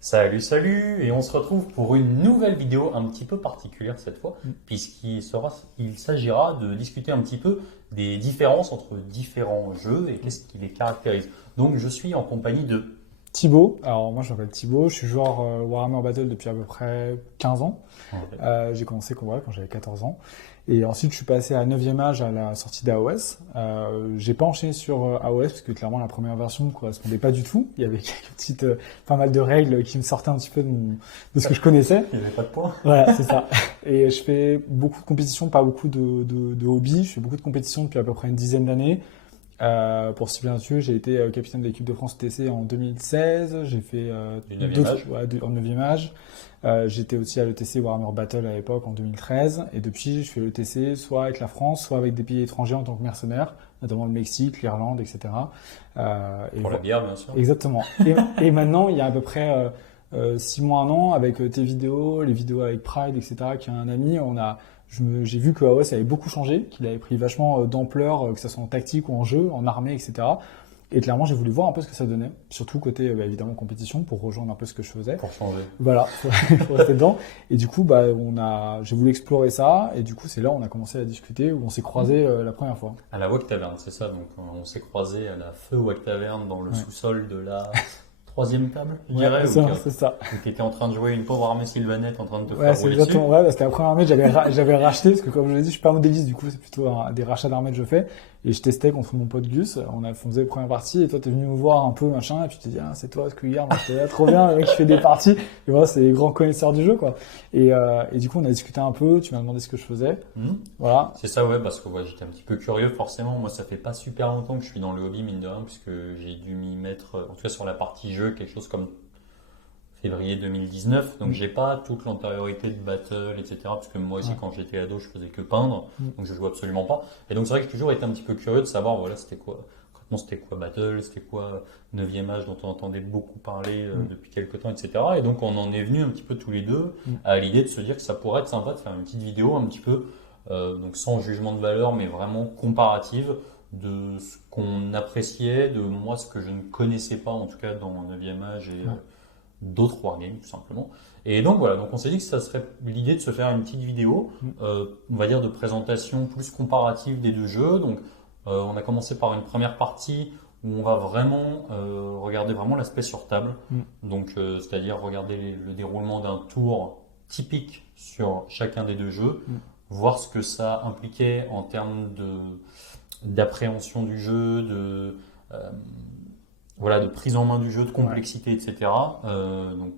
Salut, et on se retrouve pour une nouvelle vidéo un petit peu particulière cette fois, il s'agira de discuter un petit peu des différences entre différents jeux et qu'est-ce qui les caractérise. Donc je suis en compagnie de... Thibaut, alors moi je m'appelle Thibaut, je suis joueur Warhammer Battle depuis à peu près 15 ans. J'ai commencé quand j'avais 14 ans. Et ensuite je suis passé à 9e âge à la sortie d'AOS. J'ai pas enchaîné sur AOS parce que clairement la première version ne correspondait pas du tout. Il y avait quelques petites, pas mal de règles qui me sortaient un petit peu de ce que je connaissais. Il n'y avait pas de points. Voilà, c'est ça. Et je fais beaucoup de compétitions, pas beaucoup de hobbies. Je fais beaucoup de compétitions depuis à peu près une dizaine d'années. Pour cibler un dessus, j'ai été capitaine de l'équipe de France TC en 2016. J'ai fait Du 9e âge. en 9e âge. J'étais aussi à l'ETC Warhammer Battle à l'époque en 2013. Et depuis, je fais l'ETC soit avec la France, soit avec des pays étrangers en tant que mercenaire, notamment le Mexique, l'Irlande, etc. Pour la bière, bien sûr. Exactement. Et maintenant, il y a à peu près 6 mois, un an, avec tes vidéos, les vidéos avec Pride, etc., qui est un ami, j'ai vu que AOS avait beaucoup changé, qu'il avait pris vachement d'ampleur, que ce soit en tactique ou en jeu, en armée, etc. Et clairement, j'ai voulu voir un peu ce que ça donnait, surtout côté évidemment compétition, pour rejoindre un peu ce que je faisais. Pour changer. Voilà, faut rester dedans. Et du coup, j'ai voulu explorer ça, et du coup, c'est là où on a commencé à discuter, où on s'est croisés la première fois. À la Wag Taverne, c'est ça. Donc on s'est croisés à la Feu Wag Taverne dans le sous-sol de la troisième table, je dirais. C'est ça. Où tu étais en train de jouer une pauvre armée sylvanette en train de te Ouais, faire c'est rouler exactement. dessus. Ouais, c'était la première armée que j'avais racheté, parce que comme je l'ai dit, je suis pas modéliste, du coup, c'est plutôt des rachats d'armées que je fais. Et je testais contre mon pote Gus. On faisait la première partie, et toi, t'es venu me voir un peu, machin, et puis tu t'es dit, ah, c'est toi, ce que hier, moi, j'étais là, trop bien, le mec qui fait des parties. Et voilà, c'est les grands connaisseurs du jeu, quoi. Et du coup, on a discuté un peu, tu m'as demandé ce que je faisais. Voilà. C'est ça, ouais, parce que j'étais un petit peu curieux, forcément. Moi, ça fait pas super longtemps que je suis dans le hobby, mine de rien, puisque j'ai dû m'y mettre, en tout cas sur la partie jeu, quelque chose comme février 2019. Donc, j'ai pas toute l'antériorité de Battle, etc. Parce que moi aussi, quand j'étais ado, je faisais que peindre. Donc, je jouais absolument pas. Et donc, c'est vrai que j'ai toujours été un petit peu curieux de savoir, voilà, c'était quoi Battle, c'était quoi 9e âge dont on entendait beaucoup parler depuis quelques temps, etc. Et donc, on en est venu un petit peu tous les deux à l'idée de se dire que ça pourrait être sympa de faire une petite vidéo un petit peu donc sans jugement de valeur, mais vraiment comparative de ce qu'on appréciait, de moi ce que je ne connaissais pas, en tout cas dans 9e âge et d'autres wargames tout simplement. Et donc voilà, donc on s'est dit que ça serait l'idée de se faire une petite vidéo, on va dire de présentation plus comparative des deux jeux. Donc on a commencé par une première partie où on va vraiment regarder vraiment l'aspect sur table, donc c'est-à-dire regarder le déroulement d'un tour typique sur chacun des deux jeux, voir ce que ça impliquait en termes d'appréhension du jeu, de prise en main du jeu, de complexité, etc. Donc,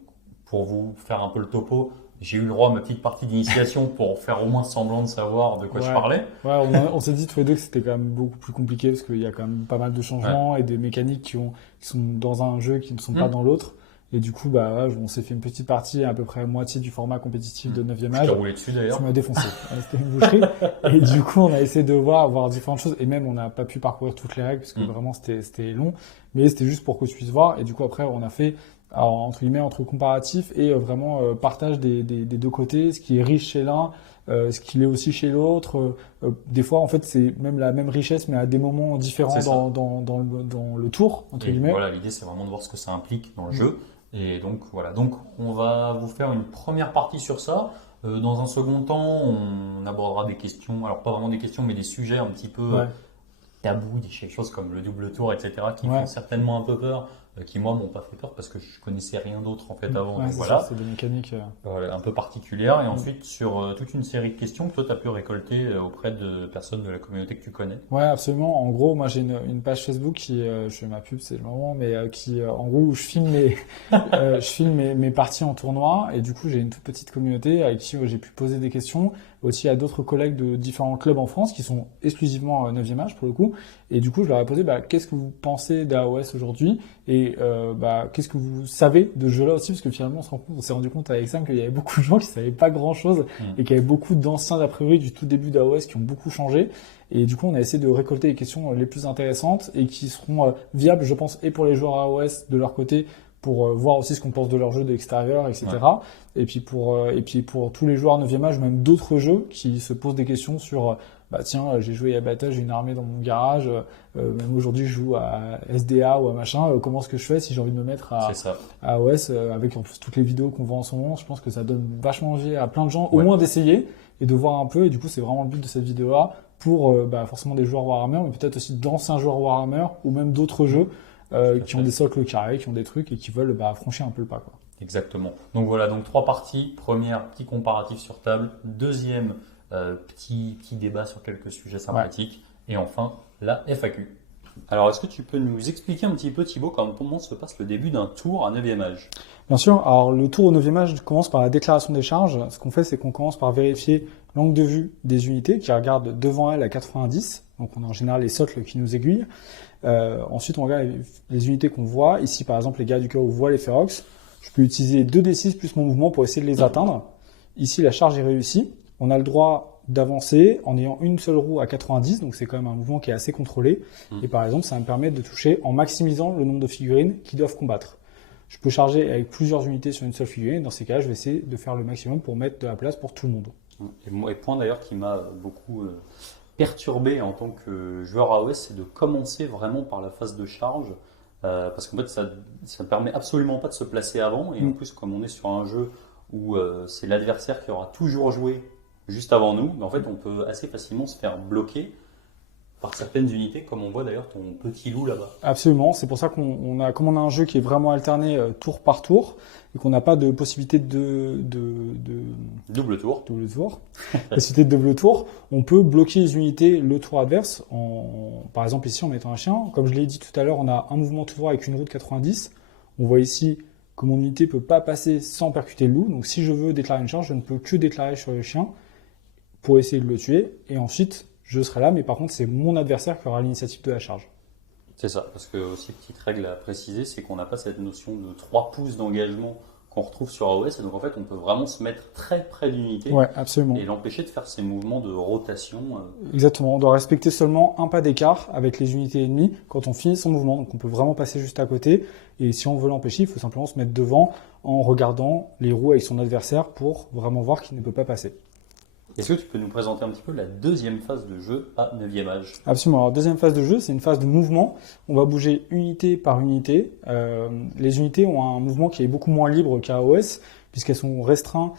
pour vous faire un peu le topo, j'ai eu le droit à ma petite partie d'initiation pour faire au moins semblant de savoir de quoi je parlais. Ouais, on s'est dit tous les deux que c'était quand même beaucoup plus compliqué parce qu'il y a quand même pas mal de changements et des mécaniques qui sont dans un jeu qui ne sont pas dans l'autre. Et du coup, on s'est fait une petite partie à peu près moitié du format compétitif de 9e âge. Je t'ai roulé dessus d'ailleurs. Tu m'as défoncé. C'était une boucherie. Et du coup, on a essayé de voir différentes choses. Et même, on n'a pas pu parcourir toutes les règles parce que vraiment, c'était long. Mais c'était juste pour que tu puisses voir. Et du coup, après, on a fait, alors, entre guillemets, entre comparatif et vraiment partage des deux côtés. Ce qui est riche chez l'un, ce qui l'est aussi chez l'autre. Des fois, en fait, c'est même la même richesse, mais à des moments différents dans le tour, entre guillemets. Voilà, l'idée, c'est vraiment de voir ce que ça implique dans le jeu. Et donc voilà, donc on va vous faire une première partie sur ça. Dans un second temps, on abordera des questions, alors pas vraiment des questions, mais des sujets un petit peu tabous, des choses comme le double tour, etc., qui font certainement un peu peur, qui moi m'ont pas fait peur parce que je connaissais rien d'autre en fait avant. Ouais, donc voilà, c'est des mécaniques un peu particulières. Et ensuite sur toute une série de questions que toi tu as pu récolter auprès de personnes de la communauté que tu connais. Ouais, absolument. En gros, moi j'ai une page Facebook qui, je fais ma pub, c'est le moment, mais en gros, où je filme je filme mes parties en tournoi, et du coup j'ai une toute petite communauté avec qui j'ai pu poser des questions. Aussi à d'autres collègues de différents clubs en France qui sont exclusivement 9e âge pour le coup. Et du coup, je leur ai posé, qu'est-ce que vous pensez d'AOS aujourd'hui? Et qu'est-ce que vous savez de ce jeu-là aussi? Parce que finalement, on s'est rendu compte avec Sam qu'il y avait beaucoup de gens qui savaient pas grand-chose et qu'il y avait beaucoup d'anciens a priori du tout début d'AOS qui ont beaucoup changé. Et du coup, on a essayé de récolter les questions les plus intéressantes et qui seront viables, je pense, et pour les joueurs AOS de leur côté, pour voir aussi ce qu'on pense de leur jeu de l'extérieur, etc. Et puis pour tous les joueurs 9e âge, même d'autres jeux qui se posent des questions sur bah tiens, j'ai joué à Battle, j'ai une armée dans mon garage, même aujourd'hui je joue à SDA ou à machin, comment est-ce que je fais si j'ai envie de me mettre C'est ça. à AOS, avec en plus toutes les vidéos qu'on voit en ce moment, je pense que ça donne vachement envie à plein de gens, au Ouais. moins d'essayer et de voir un peu, et du coup c'est vraiment le but de cette vidéo-là, pour bah, forcément des joueurs Warhammer, mais peut-être aussi d'anciens joueurs Warhammer, ou même d'autres jeux, qui ont des socles carrés, qui ont des trucs, et qui veulent bah, franchir un peu le pas, quoi. Exactement. Donc voilà, donc 3 parties. Première, petit comparatif sur table. Deuxième, petit débat sur quelques sujets sympathiques. Et enfin, la FAQ. Alors, est-ce que tu peux nous expliquer un petit peu, Thibaut, comment se passe le début d'un tour à 9e âge? Bien sûr, alors le tour au 9e âge commence par la déclaration des charges. Ce qu'on fait, c'est qu'on commence par vérifier l'angle de vue des unités qui regardent devant elles à 90. Donc on a en général les socles qui nous aiguillent. Ensuite, on regarde les unités qu'on voit. Ici, par exemple, les gardes du chaos voient les Ferox. Je peux utiliser 2d6 plus mon mouvement pour essayer de les atteindre. Ici, la charge est réussie. On a le droit d'avancer en ayant une seule roue à 90, donc c'est quand même un mouvement qui est assez contrôlé. Et par exemple, ça va me permettre de toucher en maximisant le nombre de figurines qui doivent combattre. Je peux charger avec plusieurs unités sur une seule figurine. Dans ces cas-là, je vais essayer de faire le maximum pour mettre de la place pour tout le monde. Et point d'ailleurs qui m'a beaucoup perturbé en tant que joueur AOS, c'est de commencer vraiment par la phase de charge. Parce qu'en fait, ça ne permet absolument pas de se placer avant. Et en plus, comme on est sur un jeu où c'est l'adversaire qui aura toujours joué juste avant nous, mais en fait, on peut assez facilement se faire bloquer par certaines unités, comme on voit d'ailleurs ton petit loup là-bas. Absolument, c'est pour ça comme on a un jeu qui est vraiment alterné tour par tour et qu'on n'a pas de possibilité de Double tour. possibilité de double tour, on peut bloquer les unités le tour adverse. Par exemple ici en mettant un chien, comme je l'ai dit tout à l'heure, on a un mouvement tout droit avec une roue de 90. On voit ici que mon unité peut pas passer sans percuter le loup. Donc si je veux déclarer une charge, je ne peux que déclarer sur le chien pour essayer de le tuer. Et ensuite, je serai là, mais par contre, c'est mon adversaire qui aura l'initiative de la charge. C'est ça, parce que aussi petite règle à préciser, c'est qu'on n'a pas cette notion de 3 pouces d'engagement qu'on retrouve sur AOS, et donc en fait on peut vraiment se mettre très près d'une unité Ouais, absolument. et l'empêcher de faire ces mouvements de rotation. Exactement, on doit respecter seulement un pas d'écart avec les unités ennemies quand on finit son mouvement, donc on peut vraiment passer juste à côté, et si on veut l'empêcher, il faut simplement se mettre devant en regardant les roues avec son adversaire pour vraiment voir qu'il ne peut pas passer. Est-ce que tu peux nous présenter un petit peu la deuxième phase de jeu à 9e âge? Absolument. Alors, deuxième phase de jeu, c'est une phase de mouvement. On va bouger unité par unité. Les unités ont un mouvement qui est beaucoup moins libre qu'à AOS, puisqu'elles sont restreintes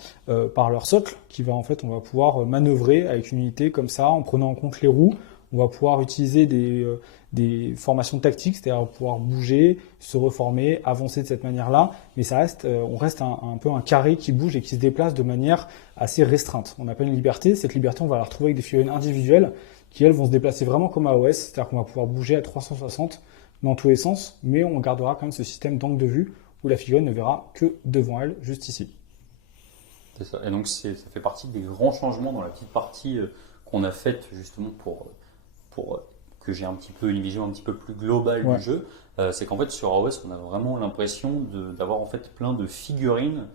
par leur socle, on va pouvoir manœuvrer avec une unité comme ça, en prenant en compte les roues. On va pouvoir utiliser des formations tactiques, c'est-à-dire pouvoir bouger, se reformer, avancer de cette manière-là. Mais on reste un peu un carré qui bouge et qui se déplace de manière assez restreinte. On appelle une liberté. Cette liberté, on va la retrouver avec des figurines individuelles qui, elles, vont se déplacer vraiment comme AOS, c'est-à-dire qu'on va pouvoir bouger à 360 dans tous les sens, mais on gardera quand même ce système d'angle de vue où la figurine ne verra que devant elle, juste ici. C'est ça. Et donc ça fait partie des grands changements dans la petite partie qu'on a faite justement pour que j'ai un petit peu une vision un petit peu plus globale du jeu. C'est qu'en fait sur AOS on a vraiment l'impression d'avoir en fait plein de figurines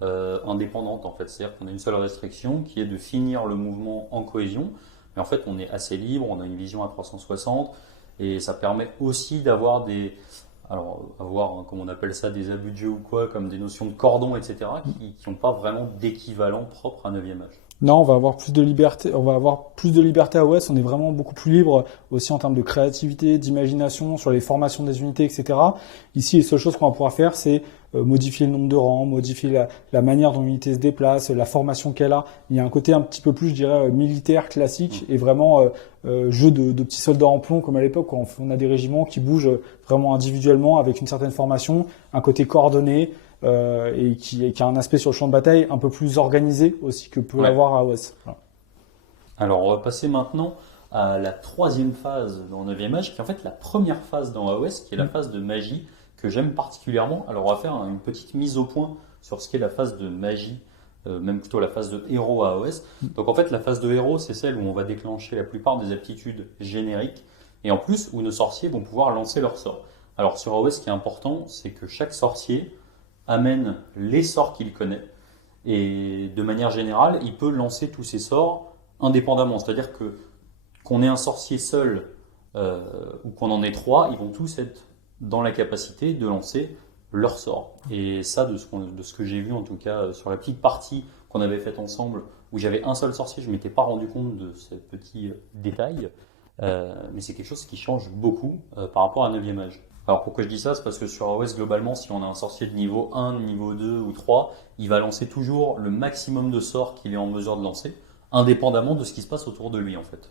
indépendantes en fait. C'est-à-dire qu'on a une seule restriction qui est de finir le mouvement en cohésion. Mais en fait on est assez libre, on a une vision à 360 et ça permet aussi d'avoir comme on appelle ça, des abus de jeu ou quoi, comme des notions de cordon, etc., qui n'ont pas vraiment d'équivalent propre à 9e âge. Non, on va avoir plus de liberté. On va avoir plus de liberté à OS. On est vraiment beaucoup plus libre aussi en termes de créativité, d'imagination, sur les formations des unités, etc. Ici, les seules choses qu'on va pouvoir faire, c'est modifier le nombre de rangs, modifier la manière dont l'unité se déplace, la formation qu'elle a. Il y a un côté un petit peu plus, je dirais, militaire, classique, et vraiment jeu de petits soldats en plomb, comme à l'époque, quand on a des régiments qui bougent vraiment individuellement avec une certaine formation, un côté coordonné. Et qui a un aspect sur le champ de bataille un peu plus organisé aussi que peut avoir AOS. Voilà. Alors on va passer maintenant à la troisième phase dans 9e âge, qui est en fait la première phase dans AOS, qui est la phase de magie, que j'aime particulièrement. Alors on va faire une petite mise au point sur ce qu'est la phase de magie, même plutôt la phase de héros à AOS. Donc en fait la phase de héros, c'est celle où on va déclencher la plupart des aptitudes génériques, et en plus où nos sorciers vont pouvoir lancer leurs sorts. Alors sur AOS, ce qui est important, c'est que chaque sorcier amène les sorts qu'il connaît et de manière générale, il peut lancer tous ses sorts indépendamment. C'est-à-dire qu'on ait un sorcier seul ou qu'on en ait 3, ils vont tous être dans la capacité de lancer leur sort. Et ça, de ce que j'ai vu en tout cas sur la petite partie qu'on avait faite ensemble, où j'avais un seul sorcier, je ne m'étais pas rendu compte de ces petits détails. Mais c'est quelque chose qui change beaucoup par rapport à 9e âge. Alors pourquoi je dis ça? C'est parce que sur AOS, globalement, si on a un sorcier de niveau 1, de niveau 2 ou 3, il va lancer toujours le maximum de sorts qu'il est en mesure de lancer, indépendamment de ce qui se passe autour de lui en fait.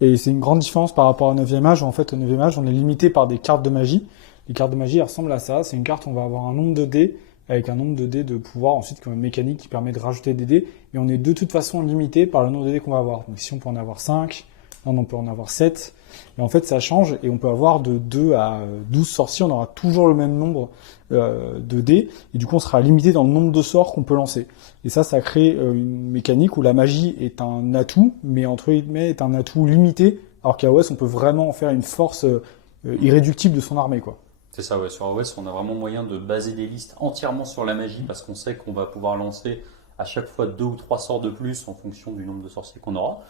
Et c'est une grande différence par rapport à 9e âge. En fait, au 9e âge, on est limité par des cartes de magie. Les cartes de magie, elles ressemblent à ça. C'est une carte, on va avoir un nombre de dés, avec un nombre de dés de pouvoir, ensuite comme une mécanique qui permet de rajouter des dés. Et on est de toute façon limité par le nombre de dés qu'on va avoir. Donc si on peut en avoir 5, on peut en avoir 7. Et en fait, ça change et on peut avoir de 2 à 12 sorciers. On aura toujours le même nombre de dés. Et du coup, on sera limité dans le nombre de sorts qu'on peut lancer. Et ça crée une mécanique où la magie est un atout, mais entre guillemets est un atout limité. Alors qu'à AOS, on peut vraiment en faire une force irréductible de son armée, quoi. C'est ça, ouais. Sur AOS, on a vraiment moyen de baser des listes entièrement sur la magie parce qu'on sait qu'on va pouvoir lancer à chaque fois 2 ou 3 sorts de plus en fonction du nombre de sorciers qu'on aura.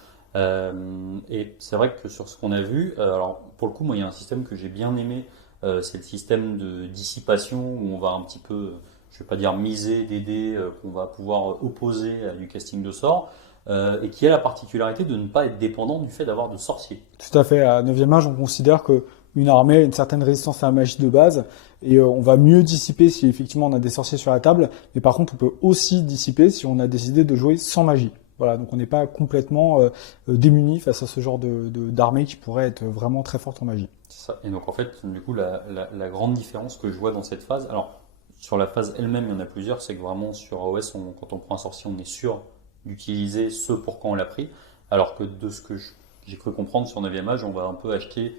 Et c'est vrai que sur ce qu'on a vu, alors pour le coup, moi il y a un système que j'ai bien aimé, c'est le système de dissipation où on va un petit peu, je vais pas dire miser des dés qu'on va pouvoir opposer à du casting de sorts, et qui a la particularité de ne pas être dépendant du fait d'avoir de sorciers. Tout à fait. À 9e âge, on considère que une armée a une certaine résistance à la magie de base et on va mieux dissiper si effectivement on a des sorciers sur la table. Mais par contre, on peut aussi dissiper si on a décidé de jouer sans magie. Voilà, donc on n'est pas complètement démuni face à ce genre d'armée qui pourrait être vraiment très forte en magie. C'est ça. Et donc en fait, du coup, la grande différence que je vois dans cette phase, alors sur la phase elle-même, il y en a plusieurs, c'est que vraiment sur AOS, quand on prend un sorcier, on est sûr d'utiliser ce pour quoi on l'a pris, alors que de ce que j'ai cru comprendre sur 9e âge, on va un peu acheter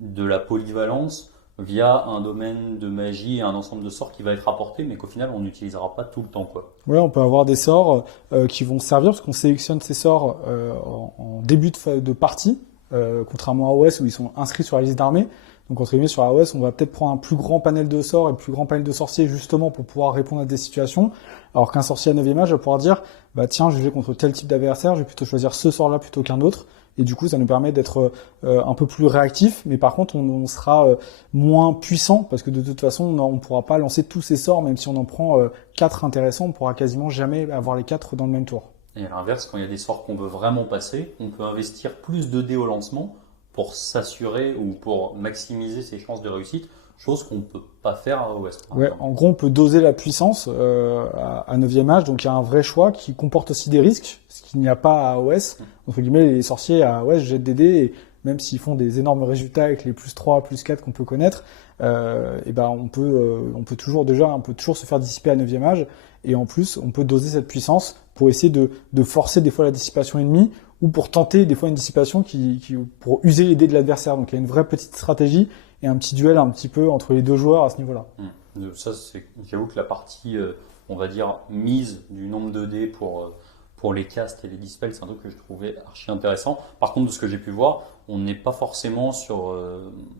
de la polyvalence via un domaine de magie et un ensemble de sorts qui va être apporté, mais qu'au final on n'utilisera pas tout le temps, quoi. Ouais, on peut avoir des sorts qui vont servir parce qu'on sélectionne ces sorts en début de partie, contrairement à AOS où ils sont inscrits sur la liste d'armées. Donc entre guillemets sur AOS, on va peut-être prendre un plus grand panel de sorts et un plus grand panel de sorciers justement pour pouvoir répondre à des situations. Alors qu'un sorcier à 9e âge va pouvoir dire bah tiens, je vais jouer contre tel type d'adversaire, je vais plutôt choisir ce sort-là plutôt qu'un autre. Et du coup, ça nous permet d'être un peu plus réactif, mais par contre, on sera moins puissant parce que de toute façon, on ne pourra pas lancer tous ces sorts, même si on en prend 4 intéressants, on pourra quasiment jamais avoir les 4 dans le même tour. Et à l'inverse, quand il y a des sorts qu'on veut vraiment passer, on peut investir plus de dés au lancement pour s'assurer ou pour maximiser ses chances de réussite, chose qu'on ne peut pas faire à AOS. Ouais, en gros, on peut doser la puissance à 9e âge, donc il y a un vrai choix qui comporte aussi des risques, ce qu'il n'y a pas à AOS. Entre guillemets, les sorciers à AOS jettent des dés, et même s'ils font des énormes résultats avec les plus 3, plus 4 qu'on peut connaître, et ben on peut toujours se faire dissiper à 9e âge, et en plus, on peut doser cette puissance pour essayer de forcer des fois la dissipation ennemie, ou pour tenter des fois une dissipation pour user les dés de l'adversaire. Donc il y a une vraie petite stratégie et un petit duel un petit peu entre les deux joueurs à ce niveau-là. Ça, j'avoue que la partie, on va dire, mise du nombre de dés pour les castes et les dispels, c'est un truc que je trouvais archi intéressant. Par contre, de ce que j'ai pu voir, on n'est pas forcément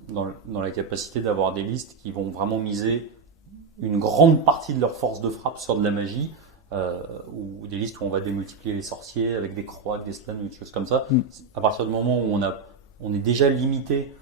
dans la capacité d'avoir des listes qui vont vraiment miser une grande partie de leur force de frappe sur de la magie, ou des listes où on va démultiplier les sorciers avec des croix, des stuns ou des choses comme ça. À partir du moment où on est déjà limité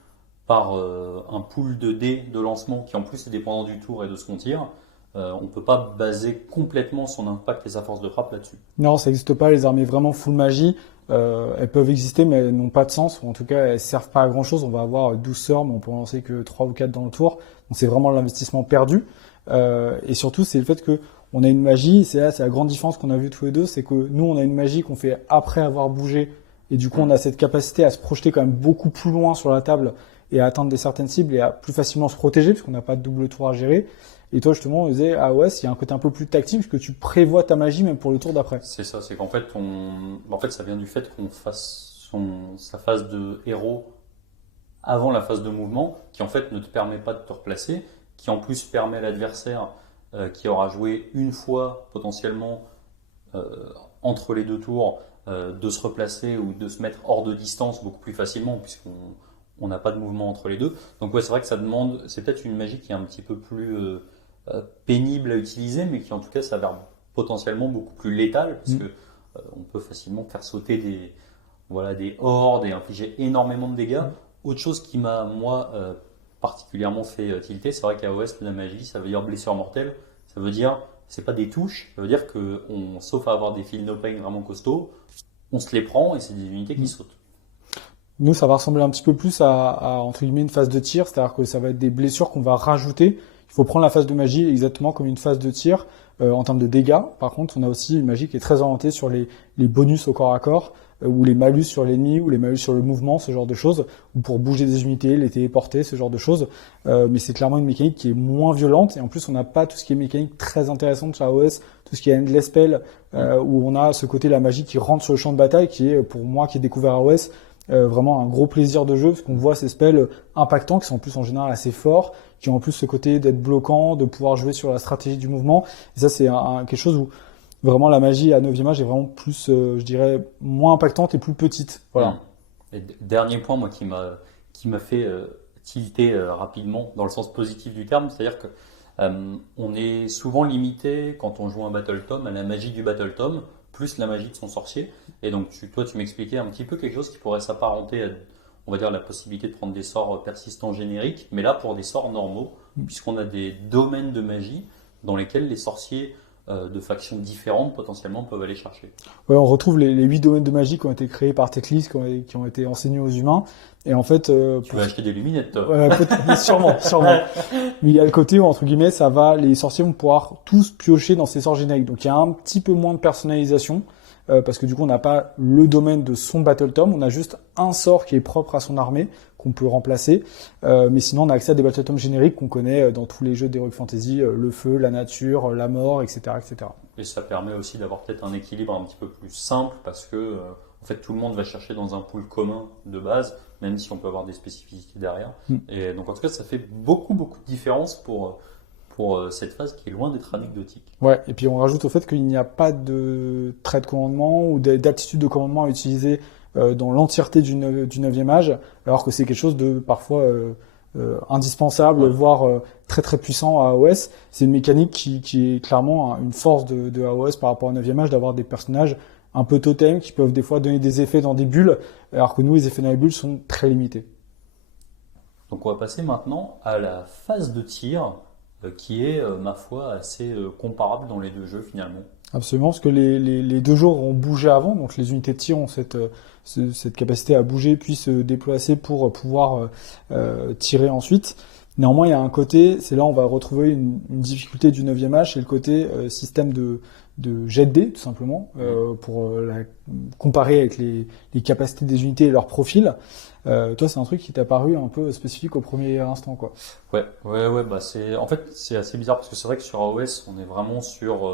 par un pool de dés de lancement qui en plus est dépendant du tour et de ce qu'on tire, on ne peut pas baser complètement son impact et sa force de frappe là-dessus. Non, ça n'existe pas, les armées vraiment full magie. Elles peuvent exister, mais elles n'ont pas de sens, ou en tout cas, elles ne servent pas à grand-chose. On va avoir 12 sorts, mais on peut en lancer que 3 ou 4 dans le tour. Donc c'est vraiment l'investissement perdu. Et surtout, c'est le fait que on a une magie, c'est la grande différence qu'on a vue tous les deux, c'est que nous, on a une magie qu'on fait après avoir bougé, et du coup, on a cette capacité à se projeter quand même beaucoup plus loin sur la table et à atteindre certaines cibles et à plus facilement se protéger, parce qu'on n'a pas de double tour à gérer. Et toi, justement, on disait, ah ouais, il y a un côté un peu plus tactique, parce que tu prévois ta magie même pour le tour d'après. C'est ça, c'est qu'en fait, ça vient du fait qu'on fasse sa phase de héros avant la phase de mouvement, qui en fait ne te permet pas de te replacer, qui en plus permet à l'adversaire qui aura joué une fois potentiellement entre les deux tours de se replacer ou de se mettre hors de distance beaucoup plus facilement, puisqu'on n'a pas de mouvement entre les deux. Donc ouais, c'est vrai que c'est peut-être une magie qui est un petit peu plus pénible à utiliser, mais qui en tout cas s'avère potentiellement beaucoup plus létale, parce que on peut facilement faire sauter des hordes et infliger énormément de dégâts. Autre chose qui m'a, moi, particulièrement fait tilter. C'est vrai qu'à OS, la magie, ça veut dire blessure mortelle. Ça veut dire, c'est pas des touches, ça veut dire que, sauf à avoir des feel no pain vraiment costauds, on se les prend et c'est des unités qui sautent. Nous, ça va ressembler un petit peu plus entre guillemets, une phase de tir, c'est-à-dire que ça va être des blessures qu'on va rajouter. Il faut prendre la phase de magie exactement comme une phase de tir en termes de dégâts. Par contre, on a aussi une magie qui est très orientée sur les bonus au corps à corps, ou les malus sur l'ennemi, ou les malus sur le mouvement, ce genre de choses, ou pour bouger des unités, les téléporter, ce genre de choses. Mais c'est clairement une mécanique qui est moins violente, et en plus, on n'a pas tout ce qui est mécanique très intéressante sur AOS, tout ce qui est endless spell, où on a ce côté la magie qui rentre sur le champ de bataille, qui est, pour moi, qui ai découvert AOS, vraiment un gros plaisir de jeu, parce qu'on voit ces spells impactants, qui sont en plus en général assez forts, qui ont en plus ce côté d'être bloquant, de pouvoir jouer sur la stratégie du mouvement. Et ça, c'est quelque chose où vraiment la magie à 9e âge est vraiment plus, je dirais, moins impactante et plus petite. Voilà. Et dernier point, moi, qui m'a fait tilter rapidement dans le sens positif du terme, c'est-à-dire que on est souvent limité quand on joue un Battle Tome à la magie du Battle Tome plus la magie de son sorcier. Et donc toi tu m'expliquais un petit peu quelque chose qui pourrait s'apparenter à, on va dire, la possibilité de prendre des sorts persistants génériques, mais là pour des sorts normaux, puisqu'on a des domaines de magie dans lesquels les sorciers de factions différentes potentiellement peuvent aller chercher. Ouais, on retrouve les 8 domaines de magie qui ont été créés par Teclis, qui ont été enseignés aux humains. Et en fait, tu vas acheter des luminettes, toi. Sûrement. Mais il y a le côté où, entre guillemets, les sorciers vont pouvoir tous piocher dans ces sorts génériques. Donc il y a un petit peu moins de personnalisation, parce que du coup, on n'a pas le domaine de son Battle Tome, on a juste un sort qui est propre à son armée, qu'on peut remplacer. Mais sinon, on a accès à des Battle Tomes génériques qu'on connaît dans tous les jeux d'Heroic Fantasy, le feu, la nature, la mort, etc., etc. Et ça permet aussi d'avoir peut-être un équilibre un petit peu plus simple, parce que en fait, tout le monde va chercher dans un pool commun de base, même si on peut avoir des spécificités derrière. Et donc, en tout cas, ça fait beaucoup de différence pour cette phase qui est loin d'être anecdotique. Ouais, et puis on rajoute au fait qu'il n'y a pas de trait de commandement ou d'aptitude de commandement à utiliser dans l'entièreté du 9e âge, alors que c'est quelque chose de parfois indispensable, voire très très puissant à AOS. C'est une mécanique qui est clairement une force de AOS par rapport au 9e âge, d'avoir des personnages un peu totems qui peuvent des fois donner des effets dans des bulles, alors que nous, les effets dans les bulles sont très limités. Donc on va passer maintenant à la phase de tir, qui est, ma foi, assez comparable dans les deux jeux finalement. Absolument, parce que les deux joueurs ont bougé avant, donc les unités de tir ont cette capacité à bouger puis se déplacer pour pouvoir tirer ensuite. Néanmoins, il y a un côté, c'est là où on va retrouver une difficulté du 9e âge, c'est le côté système de jet de dés, tout simplement, pour la comparer avec les capacités des unités et leur profil. Toi, c'est un truc qui t'a paru un peu spécifique au premier instant, quoi. Ouais, bah en fait, c'est assez bizarre parce que c'est vrai que sur AOS, on est vraiment sur,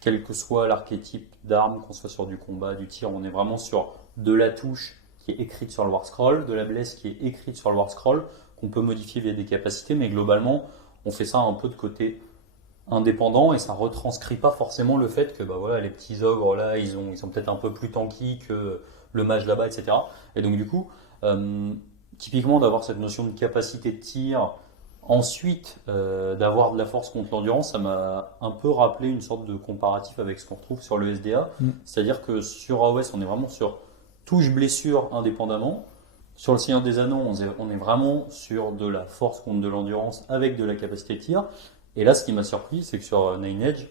quel que soit l'archétype d'arme, qu'on soit sur du combat, du tir, on est vraiment sur de la touche qui est écrite sur le War Scroll, de la blesse qui est écrite sur le War Scroll, qu'on peut modifier via des capacités, mais globalement, on fait ça un peu de côté indépendant et ça retranscrit pas forcément le fait que les petits ogres là, ils sont peut-être un peu plus tanky que le mage là-bas, etc. Et donc du coup, typiquement d'avoir cette notion de capacité de tir, ensuite d'avoir de la force contre l'endurance, ça m'a un peu rappelé une sorte de comparatif avec ce qu'on retrouve sur le SDA. C'est-à-dire que sur AOS, on est vraiment sur touche blessure indépendamment. Sur le Seigneur des Anneaux, on est vraiment sur de la force contre de l'endurance avec de la capacité de tir. Et là, ce qui m'a surpris, c'est que sur Nine Edge,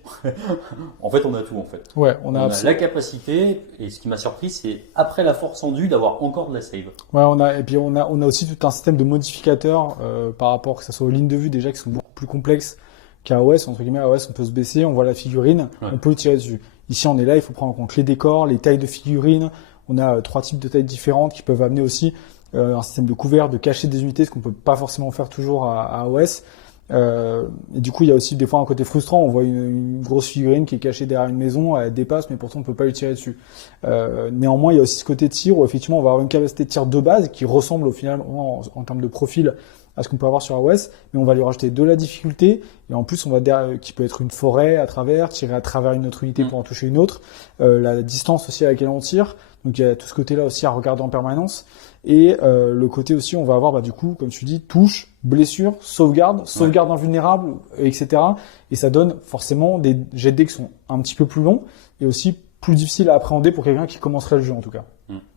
en fait, on a tout, en fait. Ouais, on a la capacité, et ce qui m'a surpris, c'est après la force endue d'avoir encore de la save. Ouais, et puis on a aussi tout un système de modificateurs par rapport que ça soit aux lignes de vue déjà qui sont beaucoup plus complexes qu'à AOS. Entre guillemets, à AOS, on peut se baisser, on voit la figurine, on peut tirer dessus. Ici, on est là, il faut prendre en compte les décors, les tailles de figurines. On a 3 types de tailles différentes qui peuvent amener aussi un système de couvert, de cacher des unités, ce qu'on peut pas forcément faire toujours à AOS. Et du coup, il y a aussi des fois un côté frustrant. On voit une grosse figurine qui est cachée derrière une maison, elle dépasse, mais pourtant on peut pas lui tirer dessus. Néanmoins, il y a aussi ce côté tir où effectivement on va avoir une capacité de tir de base qui ressemble au final en termes de profil à ce qu'on peut avoir sur AOS, mais on va lui rajouter de la difficulté et en plus on va qui peut être une forêt à travers, tirer à travers une autre unité pour en toucher une autre, la distance aussi à laquelle on tire. Donc il y a tout ce côté-là aussi à regarder en permanence. Et le côté aussi, on va avoir du coup, comme tu dis, touche, blessure, sauvegarde invulnérable, etc. Et ça donne forcément des jets de dés qui sont un petit peu plus longs et aussi plus difficiles à appréhender pour quelqu'un qui commencerait le jeu en tout cas.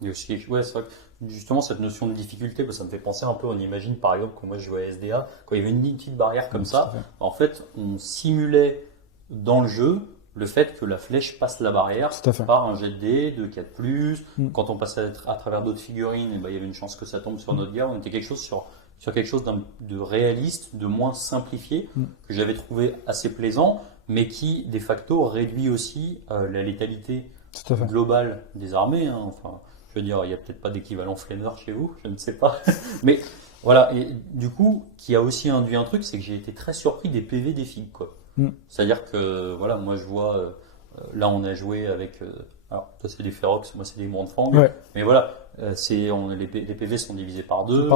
Et aussi, c'est vrai que justement cette notion de difficulté, parce que ça me fait penser un peu, on imagine par exemple quand moi je jouais à SDA, quand il y avait une petite barrière comme ça, en fait on simulait dans le jeu le fait que la flèche passe la barrière par un jet de dés de 4+. Quand on passait à travers d'autres figurines, et ben, il y avait une chance que ça tombe sur notre gars. On était quelque chose sur quelque chose de réaliste, de moins simplifié, que j'avais trouvé assez plaisant, mais qui de facto réduit aussi la létalité globale des armées. Hein. Enfin, je veux dire, il n'y a peut-être pas d'équivalent Flamer chez vous, je ne sais pas. Mais voilà, et du coup, qui a aussi induit un truc, c'est que j'ai été très surpris des PV des figues, quoi. C'est-à-dire que, voilà, moi je vois, là on a joué avec, alors toi c'est des Ferox, moi c'est des Montfang, mais voilà, les PV sont divisés par deux,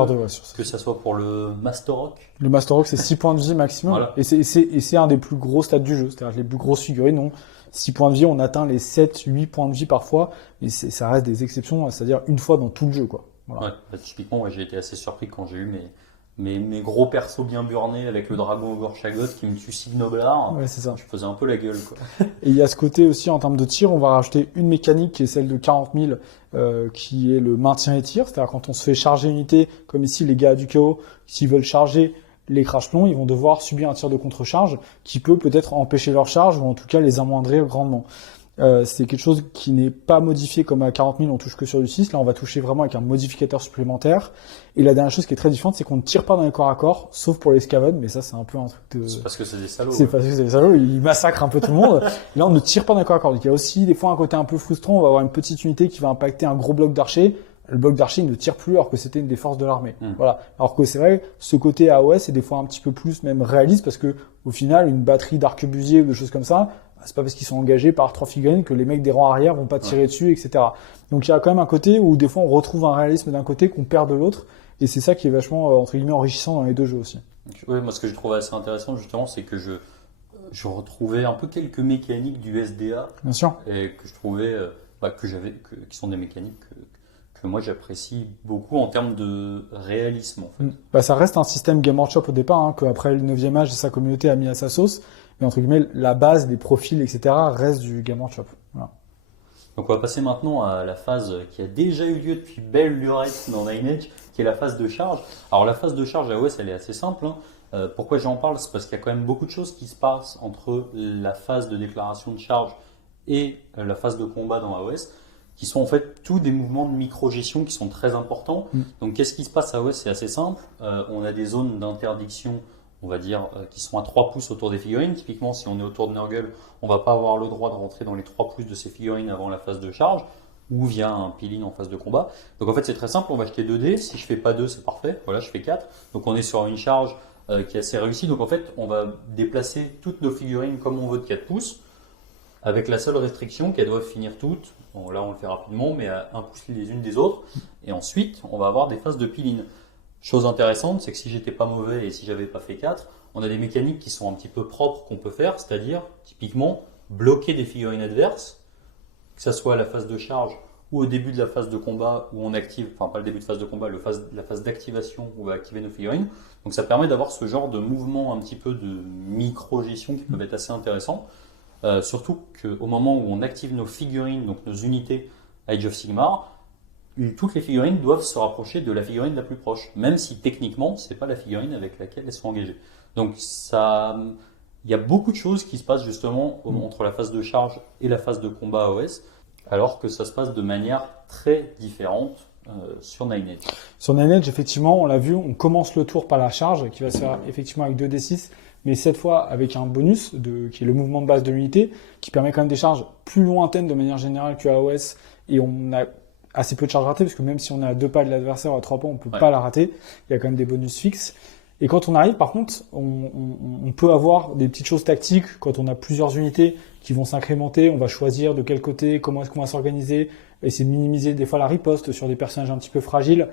que ça soit pour le Master Rock. Le Master Rock c'est 6 points de vie maximum, voilà. Et c'est un des plus gros stats du jeu, c'est-à-dire que les plus grosses figurines ont 6 points de vie, on atteint les 7-8 points de vie parfois, mais ça reste des exceptions, c'est-à-dire une fois dans tout le jeu, quoi. Voilà. Ouais, bah, typiquement, j'ai été assez surpris quand j'ai eu mes gros persos bien burnés avec le dragon Ogre Shagot qui me tue Signoblard. Ouais, c'est ça. Je faisais un peu la gueule, quoi. Et il y a ce côté aussi en termes de tir, on va rajouter une mécanique qui est celle de 40 000, qui est le maintien et tir. C'est-à-dire quand on se fait charger une unité, comme ici les gars du chaos, s'ils veulent charger les crash-plombs, ils vont devoir subir un tir de contre-charge qui peut peut-être empêcher leur charge ou en tout cas les amoindrir grandement. C'est quelque chose qui n'est pas modifié comme à 40 000, on touche que sur du 6. Là, on va toucher vraiment avec un modificateur supplémentaire. Et la dernière chose qui est très différente, c'est qu'on ne tire pas dans les corps à corps, sauf pour les Scaven, mais ça, c'est un peu un truc de... C'est parce que c'est des salauds. C'est parce que c'est des salauds, ils massacrent un peu tout le monde. Là, on ne tire pas dans les corps à corps. Donc, il y a aussi, des fois, un côté un peu frustrant. On va avoir une petite unité qui va impacter un gros bloc d'archers. Le bloc d'archers, il ne tire plus alors que c'était une des forces de l'armée. Voilà. Alors que c'est vrai, ce côté AOS est des fois un petit peu plus même réaliste parce que, au final, une batterie d'arquebusiers ou de choses comme ça, c'est pas parce qu'ils sont engagés par 3 figurines que les mecs des rangs arrière vont pas tirer dessus, etc. Donc il y a quand même un côté où des fois on retrouve un réalisme d'un côté qu'on perd de l'autre, et c'est ça qui est vachement entre guillemets enrichissant dans les deux jeux aussi. Oui, moi ce que je trouvais assez intéressant justement, c'est que je retrouvais un peu quelques mécaniques du SDA, bien sûr, et que je trouvais qui sont des mécaniques que moi j'apprécie beaucoup en termes de réalisme en fait. Ça reste un système Game Workshop au départ, hein, qu'après le 9e âge et sa communauté a mis à sa sauce. Mais entre guillemets, la base, les profils, etc. reste du Game Workshop. Voilà. Donc on va passer maintenant à la phase qui a déjà eu lieu depuis belle lurette dans Lineage, qui est la phase de charge. Alors la phase de charge AOS, elle est assez simple. Hein. Pourquoi j'en parle? C'est parce qu'il y a quand même beaucoup de choses qui se passent entre la phase de déclaration de charge et la phase de combat dans AOS, qui sont en fait tous des mouvements de micro-gestion qui sont très importants. Donc qu'est-ce qui se passe à AOS? C'est assez simple. On a des zones d'interdiction, on va dire, qui sont à 3 pouces autour des figurines. Typiquement, si on est autour de Nurgle, on va pas avoir le droit de rentrer dans les 3 pouces de ces figurines avant la phase de charge, ou via un peel-in en phase de combat. Donc en fait, c'est très simple, on va jeter 2 dés. Si je fais pas 2, c'est parfait. Voilà, je fais 4. Donc on est sur une charge qui est assez réussie. Donc en fait, on va déplacer toutes nos figurines comme on veut de 4 pouces, avec la seule restriction qu'elles doivent finir toutes. Bon, là, on le fait rapidement, mais à 1 pouce les unes des autres. Et ensuite, on va avoir des phases de peel-in. Chose intéressante, c'est que si j'étais pas mauvais et si j'avais pas fait 4, on a des mécaniques qui sont un petit peu propres qu'on peut faire, c'est-à-dire typiquement bloquer des figurines adverses, que ça soit à la phase de charge ou au début de la phase de combat où on active, enfin pas le début de phase de combat, la phase d'activation où on va activer nos figurines. Donc ça permet d'avoir ce genre de mouvement un petit peu de micro-gestion qui peuvent être assez intéressants. Surtout qu'au moment où on active nos figurines, donc nos unités Age of Sigmar, toutes les figurines doivent se rapprocher de la figurine la plus proche, même si techniquement, c'est pas la figurine avec laquelle elles sont engagées. Donc il y a beaucoup de choses qui se passent justement entre la phase de charge et la phase de combat AOS, alors que ça se passe de manière très différente sur Nineage. Sur Nineage, effectivement, on l'a vu, on commence le tour par la charge, qui va se faire effectivement avec 2d6, mais cette fois avec un bonus, qui est le mouvement de base de l'unité, qui permet quand même des charges plus lointaines de manière générale que AOS, et on a assez peu de charges ratées, parce que même si on est à 2 pas de l'adversaire, à 3 pas, on peut pas la rater. Il y a quand même des bonus fixes. Et quand on arrive, par contre, on peut avoir des petites choses tactiques. Quand on a plusieurs unités qui vont s'incrémenter, on va choisir de quel côté, comment est-ce qu'on va s'organiser, essayer de minimiser des fois la riposte sur des personnages un petit peu fragiles.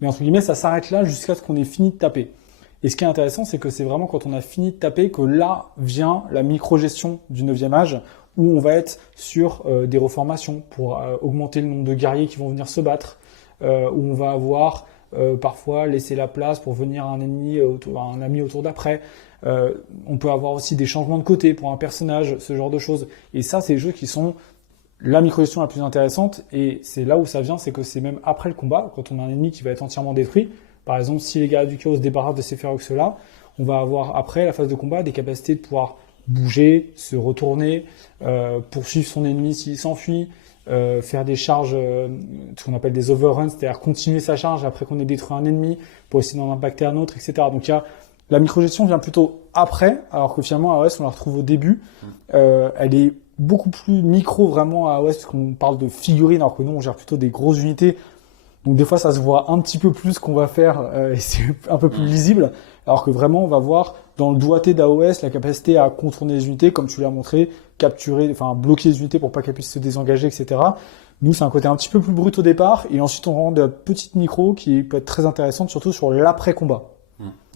Mais entre guillemets, ça s'arrête là jusqu'à ce qu'on ait fini de taper. Et ce qui est intéressant, c'est que c'est vraiment quand on a fini de taper que là vient la micro-gestion du 9e âge, où on va être sur des reformations pour augmenter le nombre de guerriers qui vont venir se battre, où on va avoir parfois laissé la place pour venir un ami autour d'après. On peut avoir aussi des changements de côté pour un personnage, ce genre de choses. Et ça, c'est des choses qui sont la micro-gestion la plus intéressante, et c'est là où ça vient, c'est que c'est même après le combat, quand on a un ennemi qui va être entièrement détruit. Par exemple, si les guerriers du chaos se débarrassent de ces Ferox-là, on va avoir après la phase de combat des capacités de pouvoir bouger, se retourner, poursuivre son ennemi s'il s'enfuit, faire des charges, ce qu'on appelle des overruns, c'est-à-dire continuer sa charge après qu'on ait détruit un ennemi pour essayer d'en impacter un autre, etc. Donc la micro-gestion vient plutôt après, alors que finalement AOS on la retrouve au début. Elle est beaucoup plus micro vraiment à AOS, parce qu'on parle de figurines, alors que nous on gère plutôt des grosses unités. Donc des fois ça se voit un petit peu plus qu'on va faire, et c'est un peu plus lisible, alors que vraiment on va voir dans le doigté d'AOS la capacité à contourner les unités, comme tu l'as montré, capturer, enfin bloquer les unités pour pas qu'elles puissent se désengager, etc. Nous c'est un côté un petit peu plus brut au départ, et ensuite on rend de la petite micro qui peut être très intéressante, surtout sur l'après-combat.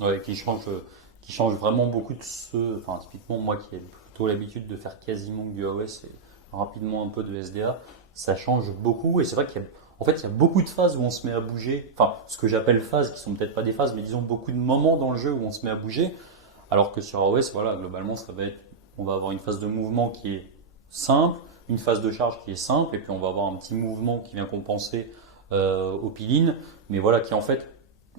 Ouais, qui change vraiment beaucoup de enfin typiquement moi qui ai plutôt l'habitude de faire quasiment que du AOS et rapidement un peu de SDA, ça change beaucoup, et c'est vrai qu'il y a beaucoup de phases où on se met à bouger, enfin ce que j'appelle phases qui sont peut-être pas des phases, mais disons beaucoup de moments dans le jeu où on se met à bouger, alors que sur AOS, voilà, globalement on va avoir une phase de mouvement qui est simple, une phase de charge qui est simple, et puis on va avoir un petit mouvement qui vient compenser au peel-in, mais voilà, qui en fait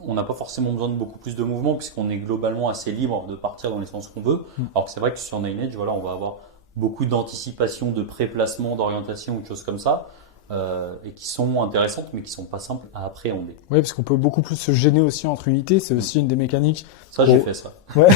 on n'a pas forcément besoin de beaucoup plus de mouvement puisqu'on est globalement assez libre de partir dans les sens qu'on veut. Alors que c'est vrai que sur Nine Edge, voilà, on va avoir beaucoup d'anticipation, de pré-placement, d'orientation ou de choses comme ça, et qui sont intéressantes mais qui sont pas simples à appréhender. Oui, parce qu'on peut beaucoup plus se gêner aussi entre unités, c'est aussi une des mécaniques. Ça, j'ai fait ça. Ouais.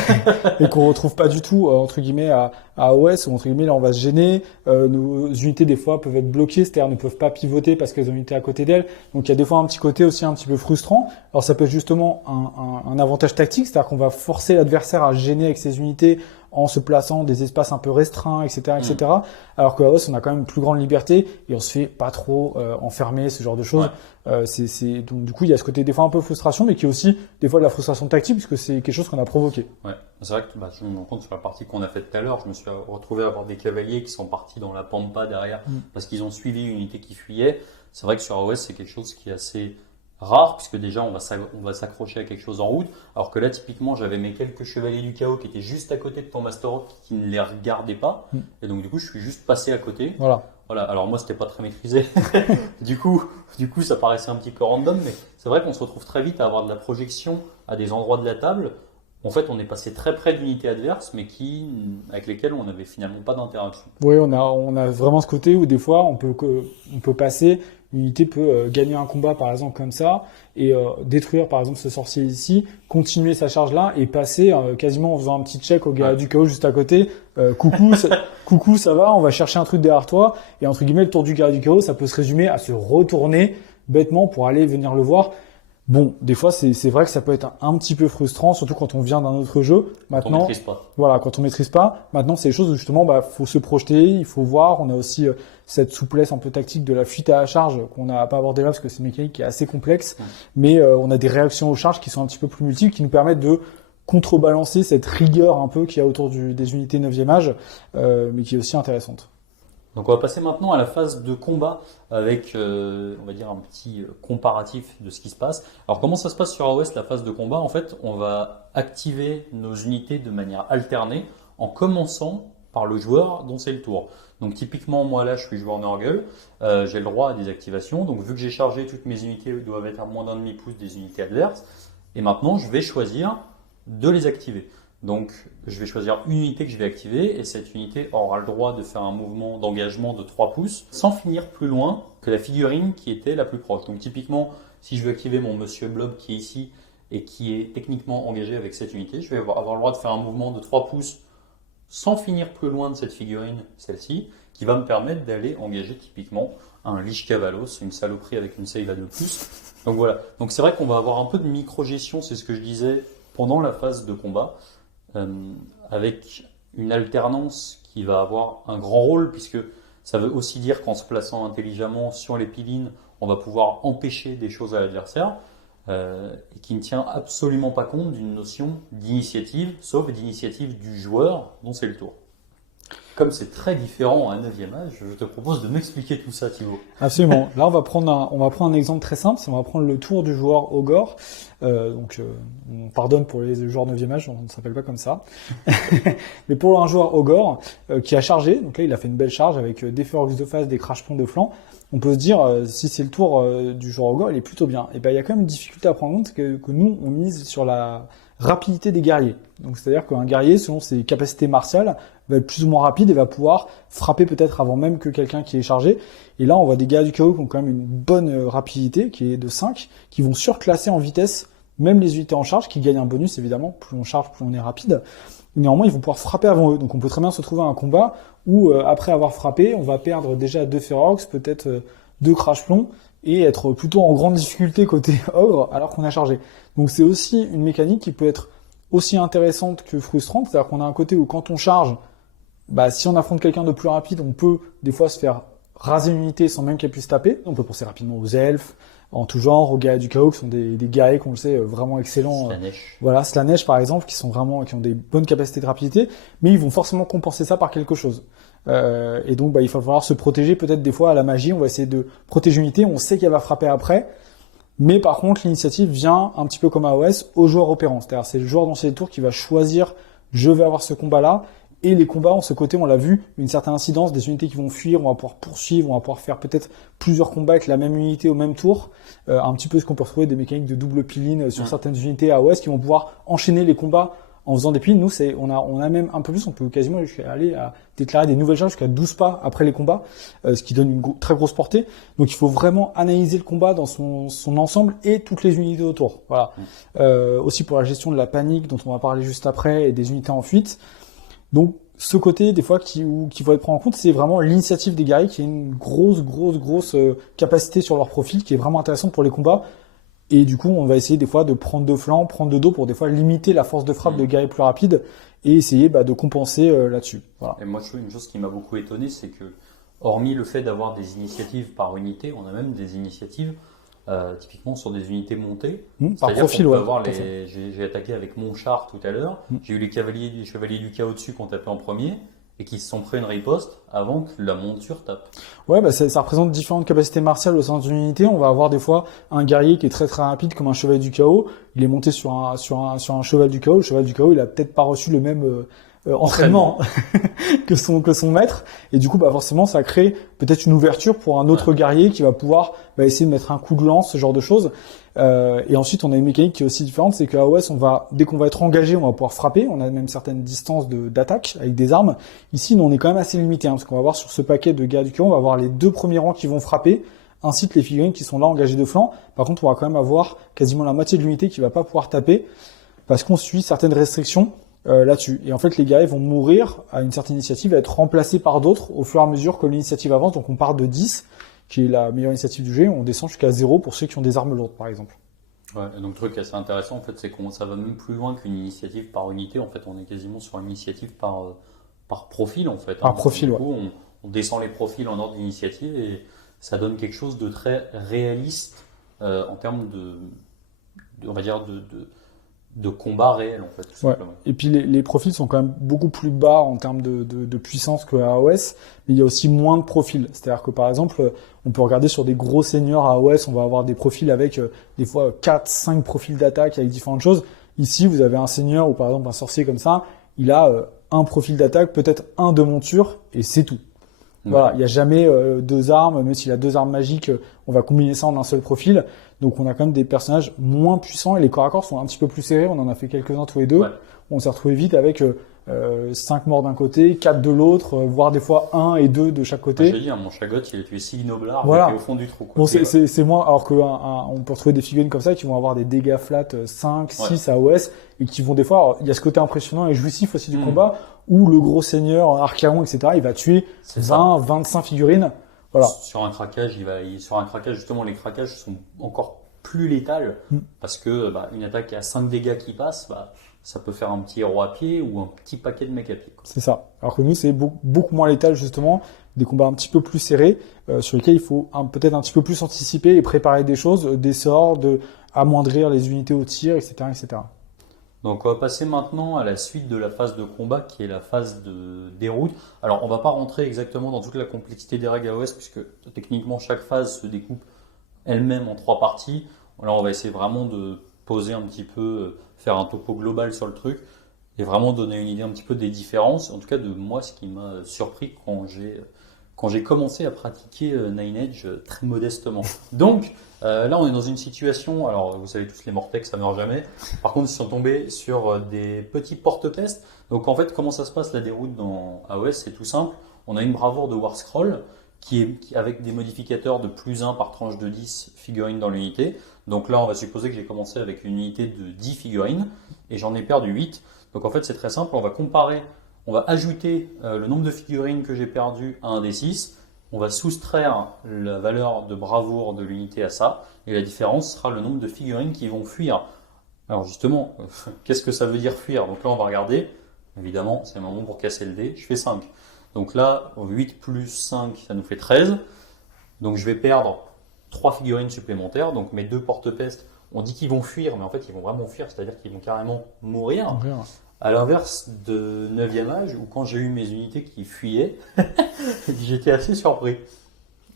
Et qu'on retrouve pas du tout, entre guillemets, à AOS, où entre guillemets, là, on va se gêner. Nos unités, des fois, peuvent être bloquées, c'est-à-dire ne peuvent pas pivoter parce qu'elles ont une unité à côté d'elles. Donc, il y a des fois un petit côté aussi un petit peu frustrant. Alors, ça peut être justement un avantage tactique, c'est-à-dire qu'on va forcer l'adversaire à gêner avec ses unités en se plaçant des espaces un peu restreints, etc., etc. Alors que AOS, on a quand même une plus grande liberté et on se fait pas trop enfermer, ce genre de choses. Donc du coup, il y a ce côté des fois un peu frustration, mais qui est aussi des fois de la frustration tactique, puisque c'est quelque chose qu'on a provoqué. Ouais, c'est vrai que je me rends compte sur la partie qu'on a faite tout à l'heure, je me suis retrouvé à avoir des cavaliers qui sont partis dans la pampa derrière parce qu'ils ont suivi une unité qui fuyait. C'est vrai que sur AOS, c'est quelque chose qui est assez rare, puisque déjà on va s'accrocher à quelque chose en route, alors que là typiquement j'avais mes quelques chevaliers du chaos qui étaient juste à côté de ton Master Rock qui ne les regardaient pas, et donc du coup je suis juste passé à côté. Voilà, alors moi c'était pas très maîtrisé, du coup ça paraissait un petit peu random, mais c'est vrai qu'on se retrouve très vite à avoir de la projection à des endroits de la table. En fait, on est passé très près d'unités adverses, mais avec lesquelles on n'avait finalement pas d'interaction. Oui, on a vraiment ce côté où des fois on peut passer, une unité peut gagner un combat par exemple comme ça, et détruire par exemple ce sorcier ici, continuer sa charge là, et passer quasiment en faisant un petit check au gars du chaos juste à côté. Coucou, ça va, on va chercher un truc derrière toi, et entre guillemets le tour du gars du chaos, ça peut se résumer à se retourner bêtement pour aller venir le voir. Bon, des fois, c'est vrai que ça peut être un petit peu frustrant, surtout quand on vient d'un autre jeu. Maintenant, quand on maîtrise pas. Voilà, quand on maîtrise pas. Maintenant, c'est des choses où justement, faut se projeter, il faut voir. On a aussi cette souplesse un peu tactique de la fuite à la charge qu'on n'a pas abordé là parce que c'est une mécanique qui est assez complexe. Mais on a des réactions aux charges qui sont un petit peu plus multiples, qui nous permettent de contrebalancer cette rigueur un peu qu'il y a autour des unités 9e âge, mais qui est aussi intéressante. Donc on va passer maintenant à la phase de combat avec, on va dire, un petit comparatif de ce qui se passe. Alors comment ça se passe sur AOS, la phase de combat? En fait, on va activer nos unités de manière alternée en commençant par le joueur dont c'est le tour. Donc typiquement, moi là, je suis joueur Nurgle, j'ai le droit à des activations. Donc vu que j'ai chargé, toutes mes unités doivent être à moins d'un demi-pouce des unités adverses. Et maintenant, je vais choisir de les activer. Donc, je vais choisir une unité que je vais activer et cette unité aura le droit de faire un mouvement d'engagement de 3 pouces sans finir plus loin que la figurine qui était la plus proche. Donc, typiquement, si je veux activer mon Monsieur Blob qui est ici et qui est techniquement engagé avec cette unité, je vais avoir le droit de faire un mouvement de 3 pouces sans finir plus loin de cette figurine, celle-ci, qui va me permettre d'aller engager typiquement un Lich Cavalos, une saloperie avec une save à 2 pouces. Donc voilà. Donc c'est vrai qu'on va avoir un peu de micro-gestion, c'est ce que je disais pendant la phase de combat. Avec une alternance qui va avoir un grand rôle, puisque ça veut aussi dire qu'en se plaçant intelligemment sur les pilines, on va pouvoir empêcher des choses à l'adversaire, et qui ne tient absolument pas compte d'une notion d'initiative, sauf d'initiative du joueur dont c'est le tour. comme c'est très différent à 9e âge, je te propose de m'expliquer tout ça, Thibaut. Absolument. Là, on va prendre un exemple très simple. On va prendre le tour du joueur Ogre. On pardonne pour les joueurs 9e âge, on ne s'appelle pas comme ça. Mais pour un joueur Ogre qui a chargé, donc là, il a fait une belle charge avec des Ferox de face, des Crash Plombs de flanc. On peut se dire, si c'est le tour du joueur Ogre, il est plutôt bien. Et ben, il y a quand même une difficulté à prendre en compte, que nous, on mise sur la rapidité des guerriers. Donc, c'est-à-dire qu'un guerrier, selon ses capacités martiales, va être plus ou moins rapide et va pouvoir frapper peut-être avant même que quelqu'un qui est chargé. Et là, on voit des guerriers du chaos qui ont quand même une bonne rapidité, qui est de 5, qui vont surclasser en vitesse même les unités en charge, qui gagnent un bonus évidemment. Plus on charge, plus on est rapide. Néanmoins, ils vont pouvoir frapper avant eux. Donc, on peut très bien se trouver à un combat où, après avoir frappé, on va perdre déjà 2 Ferox, peut-être 2 Crash Plombs, et être plutôt en grande difficulté côté Ogre, alors qu'on a chargé. Donc, c'est aussi une mécanique qui peut être aussi intéressante que frustrante. C'est-à-dire qu'on a un côté où quand on charge, bah, si on affronte quelqu'un de plus rapide, on peut des fois se faire raser une unité sans même qu'elle puisse taper. On peut penser rapidement aux elfes, en tout genre, aux guerriers du chaos, qui sont des guerriers, qu'on le sait, vraiment excellents. Slanesh. Voilà, Slanesh par exemple, qui ont des bonnes capacités de rapidité, mais ils vont forcément compenser ça par quelque chose. Et donc, bah, il va falloir se protéger peut-être des fois à la magie. On va essayer de protéger une unité, on sait qu'elle va frapper après. Mais par contre, l'initiative vient un petit peu comme AOS au joueur opérant. C'est-à-dire, c'est le joueur dans ses tours qui va choisir, je vais avoir ce combat-là. Et les combats, en ce côté, on l'a vu, une certaine incidence, des unités qui vont fuir, on va pouvoir poursuivre, on va pouvoir faire peut-être plusieurs combats avec la même unité au même tour. Un petit peu ce qu'on peut retrouver des mécaniques de double piline sur certaines unités AOS qui vont pouvoir enchaîner les combats en faisant des pilines. Nous, on a même un peu plus, on peut quasiment aller à déclarer des nouvelles charges jusqu'à 12 pas après les combats, ce qui donne une très grosse portée. Donc, il faut vraiment analyser le combat dans son ensemble et toutes les unités autour. Voilà. Aussi pour la gestion de la panique dont on va parler juste après et des unités en fuite. Donc, ce côté, des fois, qu'il faut être pris en compte, c'est vraiment l'initiative des guerriers qui a une grosse capacité sur leur profil, qui est vraiment intéressante pour les combats. Et du coup, on va essayer des fois de prendre de flanc, prendre de dos pour des fois limiter la force de frappe de guerriers plus rapides et essayer de compenser là-dessus. Voilà. Et moi, une chose qui m'a beaucoup étonné, c'est que, hormis le fait d'avoir des initiatives par unité, on a même des initiatives typiquement sur des unités montées. Par profil, qu'on peut ouais. avoir j'ai attaqué avec mon char tout à l'heure. J'ai eu les chevaliers du chaos dessus qui ont tapé en premier et qui se sont pris une riposte avant que la monture tape. Ouais, bah ça représente différentes capacités martiales au sein d'une unité. On va avoir des fois un guerrier qui est très très rapide comme un chevalier du chaos. Il est monté sur un cheval du chaos. Le cheval du chaos, il a peut-être pas reçu le même entraînement que son maître. Et du coup, bah forcément, ça crée peut-être une ouverture pour un autre guerrier qui va pouvoir essayer de mettre un coup de lance, ce genre de choses. Et ensuite, on a une mécanique qui est aussi différente, c'est qu'à AOS, dès qu'on va être engagé, on va pouvoir frapper. On a même certaines distances d'attaque avec des armes. Ici, nous, on est quand même assez limité, parce qu'on va voir sur ce paquet de guerriers du chaos, on va avoir les 2 premiers rangs qui vont frapper, ainsi que les figurines qui sont là engagées de flanc. Par contre, on va quand même avoir quasiment la moitié de l'unité qui va pas pouvoir taper, parce qu'on suit certaines restrictions là-dessus. Et en fait, les guerriers vont mourir à une certaine initiative, à être remplacés par d'autres au fur et à mesure que l'initiative avance. Donc, on part de 10, qui est la meilleure initiative du jeu, on descend jusqu'à 0 pour ceux qui ont des armes lourdes, par exemple. Ouais, donc le truc assez intéressant, en fait, c'est que ça va même plus loin qu'une initiative par unité. En fait, on est quasiment sur une initiative par profil, en fait. Par profil, du coup, on descend les profils en ordre d'initiative et ça donne quelque chose de très réaliste en termes on va dire, de combat réel, en fait, tout simplement. Et puis les profils sont quand même beaucoup plus bas en termes de puissance que AOS, mais il y a aussi moins de profils. C'est-à-dire que par exemple, on peut regarder sur des gros seigneurs à AOS, on va avoir des profils avec des fois 4, 5 profils d'attaque avec différentes choses. Ici, vous avez un seigneur ou par exemple un sorcier comme ça, il a un profil d'attaque, peut-être un de monture, et c'est tout. Voilà, il n'y a jamais 2 armes, même s'il a 2 armes magiques, on va combiner ça en un seul profil. Donc on a quand même des personnages moins puissants et les corps à corps sont un petit peu plus serrés. On en a fait quelques-uns tous les deux. Ouais. On s'est retrouvé vite avec 5 morts d'un côté, 4 de l'autre, voire des fois 1 et 2 de chaque côté. J'ai dit, mon chagot, il a tué 6 gnoblards voilà. Au fond du trou. Quoi. Bon, c'est moins, alors on peut retrouver des figurines comme ça qui vont avoir des dégâts flats 5, 6 AOS et qui vont des fois, alors, il y a ce côté impressionnant et jouissif aussi du combat où le gros seigneur, Archaon, etc., il va tuer 20, 25 figurines. Voilà. Sur un craquage, justement, les craquages sont encore plus létales parce que une attaque à 5 dégâts qui passe, ça peut faire un petit héros à pied ou un petit paquet de mecs à pied. C'est ça. Alors que nous, c'est beaucoup moins létal, justement, des combats un petit peu plus serrés, sur lesquels il faut peut-être un petit peu plus anticiper et préparer des choses, des sorts, amoindrir les unités au tir, etc., etc. Donc on va passer maintenant à la suite de la phase de combat qui est la phase de déroute. Alors on va pas rentrer exactement dans toute la complexité des règles AOS puisque techniquement chaque phase se découpe elle-même en 3 parties. Là on va essayer vraiment de poser un petit peu, faire un topo global sur le truc et vraiment donner une idée un petit peu des différences. En tout cas de moi ce qui m'a surpris quand j'ai commencé à pratiquer Nine Edge très modestement. Donc là, on est dans une situation, alors vous savez tous les Mortex, ça meurt jamais. Par contre, ils sont tombés sur des petits porte-pestes. Donc en fait, comment ça se passe la déroute dans AOS? C'est tout simple. On a une bravoure de Warscroll avec des modificateurs de +1 par tranche de 10 figurines dans l'unité. Donc là, on va supposer que j'ai commencé avec une unité de 10 figurines et j'en ai perdu 8. Donc en fait, c'est très simple. On va ajouter le nombre de figurines que j'ai perdu à un des 6. On va soustraire la valeur de bravoure de l'unité à ça, et la différence sera le nombre de figurines qui vont fuir. Alors justement, qu'est-ce que ça veut dire fuir? Donc là, on va regarder. Évidemment, c'est le moment pour casser le dé. Je fais 5. Donc là, 8 plus 5, ça nous fait 13. Donc je vais perdre 3 figurines supplémentaires. Donc mes 2 porte-pestes, on dit qu'ils vont fuir, mais en fait, ils vont vraiment fuir, c'est-à-dire qu'ils vont carrément mourir. À l'inverse de 9e âge, où quand j'ai eu mes unités qui fuyaient, j'étais assez surpris.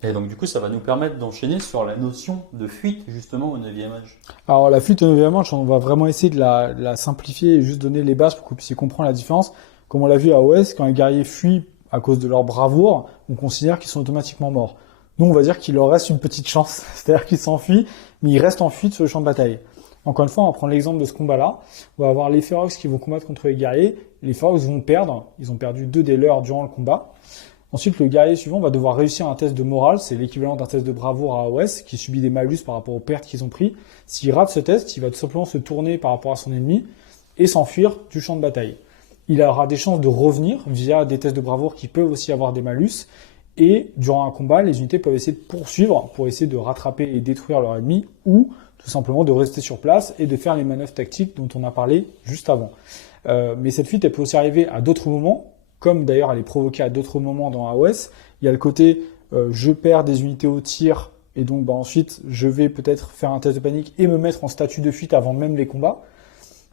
Et donc du coup, ça va nous permettre d'enchaîner sur la notion de fuite justement au 9e âge. Alors la fuite au 9e âge, on va vraiment essayer de la simplifier et juste donner les bases pour que vous puissiez comprendre la différence. Comme on l'a vu à OS, quand les guerriers fuient à cause de leur bravoure, on considère qu'ils sont automatiquement morts. Nous, on va dire qu'il leur reste une petite chance, c'est-à-dire qu'ils s'enfuient, mais ils restent en fuite sur le champ de bataille. Encore une fois, on va prendre l'exemple de ce combat-là. On va avoir les Ferox qui vont combattre contre les guerriers. Les Ferox vont perdre. Ils ont perdu 2 des leurs durant le combat. Ensuite, le guerrier suivant va devoir réussir un test de morale. C'est l'équivalent d'un test de bravoure à AOS qui subit des malus par rapport aux pertes qu'ils ont pris. S'il rate ce test, il va tout simplement se tourner par rapport à son ennemi et s'enfuir du champ de bataille. Il aura des chances de revenir via des tests de bravoure qui peuvent aussi avoir des malus. Et durant un combat, les unités peuvent essayer de poursuivre pour essayer de rattraper et détruire leur ennemi ou tout simplement de rester sur place et de faire les manœuvres tactiques dont on a parlé juste avant. Mais cette fuite, elle peut aussi arriver à d'autres moments, comme d'ailleurs elle est provoquée à d'autres moments dans AOS. Il y a le côté je perds des unités au tir et donc ensuite je vais peut-être faire un test de panique et me mettre en statut de fuite avant même les combats.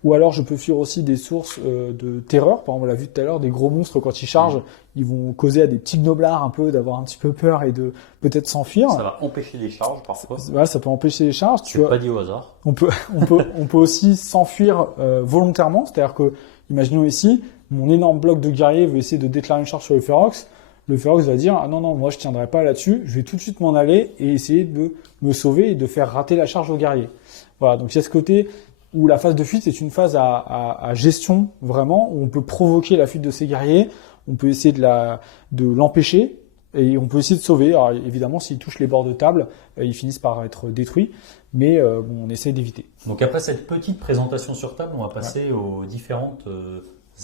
Ou alors je peux fuir aussi des sources de terreur. Par exemple, on l'a vu tout à l'heure, des gros monstres quand ils chargent, ils vont causer à des petits gnoblards un peu d'avoir un petit peu peur et de peut-être s'enfuir. Ça va empêcher les charges parfois. Ouais, ça peut empêcher les charges. Tu pas dit au hasard. On peut aussi s'enfuir volontairement. C'est-à-dire que, imaginons ici, mon énorme bloc de guerrier veut essayer de déclarer une charge sur le Ferox. Le Ferox va dire, ah non, moi je tiendrai pas là-dessus, je vais tout de suite m'en aller et essayer de me sauver et de faire rater la charge au guerrier. Voilà, donc il y a ce côté où la phase de fuite, c'est une phase à gestion, vraiment, où on peut provoquer la fuite de ces guerriers, on peut essayer de l'empêcher, et on peut essayer de sauver. Alors évidemment, s'ils touchent les bords de table, ils finissent par être détruits, mais on essaie d'éviter. Donc après cette petite présentation sur table, on va passer aux différentes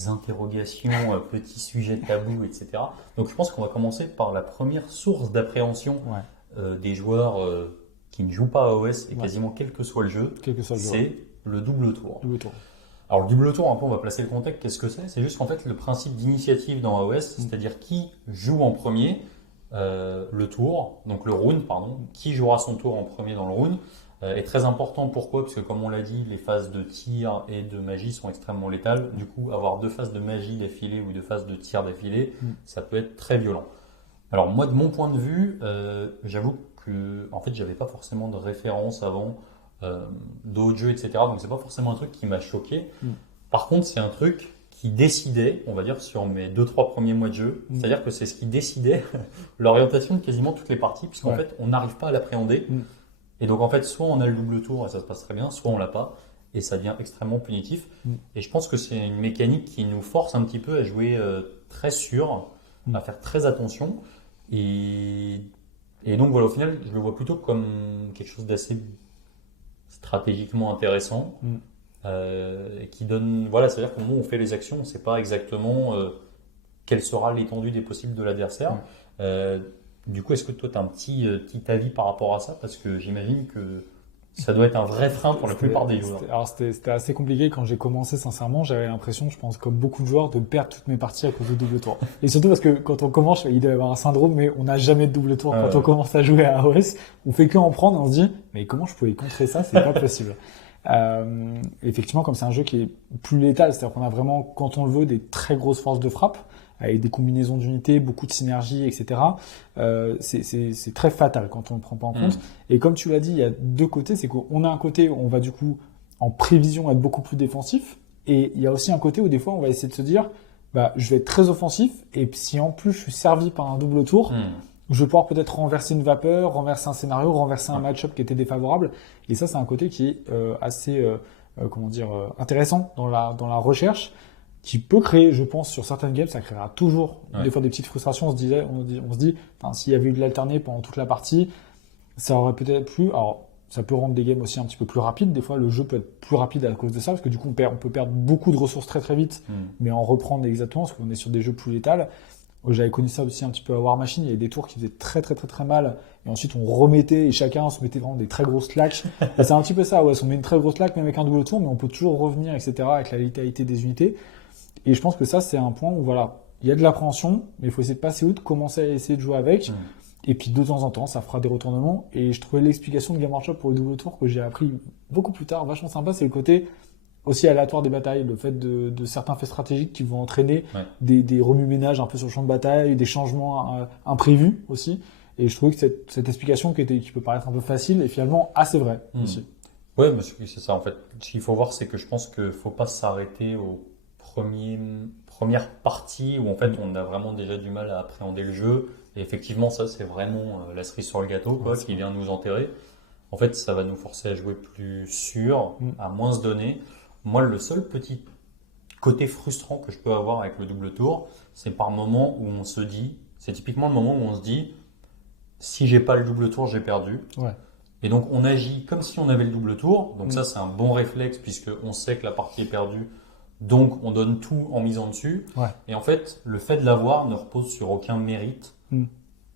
interrogations, petits sujets tabous, etc. Donc je pense qu'on va commencer par la première source d'appréhension des joueurs qui ne jouent pas à OS, et quasiment quel que soit le jeu, c'est le double tour. Alors le double tour, un peu, on va placer le contexte. Qu'est-ce que c'est? C'est juste qu'en fait le principe d'initiative dans AOS, c'est-à-dire qui joue en premier le tour, donc le round, pardon, qui jouera son tour en premier dans le round, est très important. Pourquoi? Parce que comme on l'a dit, les phases de tir et de magie sont extrêmement létales. Du coup, avoir 2 phases de magie d'affilée ou 2 phases de tir d'affilée, ça peut être très violent. Alors moi, de mon point de vue, j'avoue que en fait, j'avais pas forcément de référence avant. D'autres jeux, etc. Donc c'est pas forcément un truc qui m'a choqué. Par contre, c'est un truc qui décidait, on va dire, sur mes 2-3 premiers mois de jeu. C'est-à-dire que c'est ce qui décidait l'orientation de quasiment toutes les parties, puisqu'en fait, on n'arrive pas à l'appréhender. Et donc en fait, soit on a le double tour et ça se passe très bien, soit on l'a pas et ça devient extrêmement punitif. Et je pense que c'est une mécanique qui nous force un petit peu à jouer très sûr, à faire très attention. Et donc voilà, au final, je le vois plutôt comme quelque chose d'assez stratégiquement intéressant, qui donne, voilà, c'est-à-dire qu'au moment où on fait les actions, on ne sait pas exactement quelle sera l'étendue des possibles de l'adversaire. Du coup, est-ce que toi, tu as un petit avis par rapport à ça? Parce que j'imagine que ça doit être un vrai frein pour la plupart des joueurs. Alors, c'était assez compliqué quand j'ai commencé, sincèrement. J'avais l'impression, je pense, comme beaucoup de joueurs, de perdre toutes mes parties à cause de double tour. Et surtout parce que quand on commence, il doit y avoir un syndrome, mais on n'a jamais de double tour. Quand on commence à jouer à AOS, on fait que en prendre et on se dit, mais comment je pouvais contrer ça? C'est pas possible. Effectivement, comme c'est un jeu qui est plus létal, c'est-à-dire qu'on a vraiment, quand on le veut, des très grosses forces de frappe, avec des combinaisons d'unités, beaucoup de synergie, etc. C'est très fatal quand on ne le prend pas en compte. Et comme tu l'as dit, il y a deux côtés. C'est qu'on a un côté où on va du coup, en prévision, être beaucoup plus défensif. Et il y a aussi un côté où des fois, on va essayer de se dire, bah, je vais être très offensif. Et si en plus, je suis servi par un double tour, je vais pouvoir peut-être renverser une vapeur, renverser un scénario, renverser un match-up qui était défavorable. Et ça, c'est un côté qui est assez intéressant dans la recherche, qui peut créer, je pense, sur certaines games, ça créera toujours des fois des petites frustrations. On se dit, s'il y avait eu de l'alterné pendant toute la partie, ça aurait peut-être plu. Alors, ça peut rendre des games aussi un petit peu plus rapides. Des fois, le jeu peut être plus rapide à cause de ça, parce que du coup, on peut perdre beaucoup de ressources très très vite, mais en reprendre exactement, parce qu'on est sur des jeux plus létals. J'avais connu ça aussi un petit peu à War Machine. Il y avait des tours qui faisaient très très très très mal, et ensuite on remettait et chacun se mettait vraiment des très grosses claques. Et c'est un petit peu ça, ouais. On met une très grosse claque même avec un double tour, mais on peut toujours revenir, etc. avec la létalité des unités. Et je pense que ça, c'est un point où voilà, il y a de l'appréhension, mais il faut essayer de passer outre, commencer à essayer de jouer avec. Et puis de temps en temps, ça fera des retournements. Et je trouvais l'explication de Game Workshop pour le double tour que j'ai appris beaucoup plus tard, vachement sympa, c'est le côté aussi aléatoire des batailles, le fait de certains faits stratégiques qui vont entraîner des remue-ménages un peu sur le champ de bataille, des changements imprévus aussi. Et je trouvais que cette explication qui peut paraître un peu facile est finalement assez vraie aussi. Oui, c'est ça en fait. Ce qu'il faut voir, c'est que je pense qu'il ne faut pas s'arrêter aux premières parties où en fait on a vraiment déjà du mal à appréhender le jeu. Et effectivement, ça c'est vraiment la cerise sur le gâteau qui vient nous enterrer. En fait, ça va nous forcer à jouer plus sûr, à moins se donner. Moi, le seul petit côté frustrant que je peux avoir avec le double tour, c'est par moment où on se dit, c'est typiquement le moment où on se dit, si j'ai pas le double tour, j'ai perdu. Et donc on agit comme si on avait le double tour. Donc ça, c'est un bon réflexe puisque on sait que la partie est perdue. Donc on donne tout en misant dessus. Et en fait, le fait de l'avoir ne repose sur aucun mérite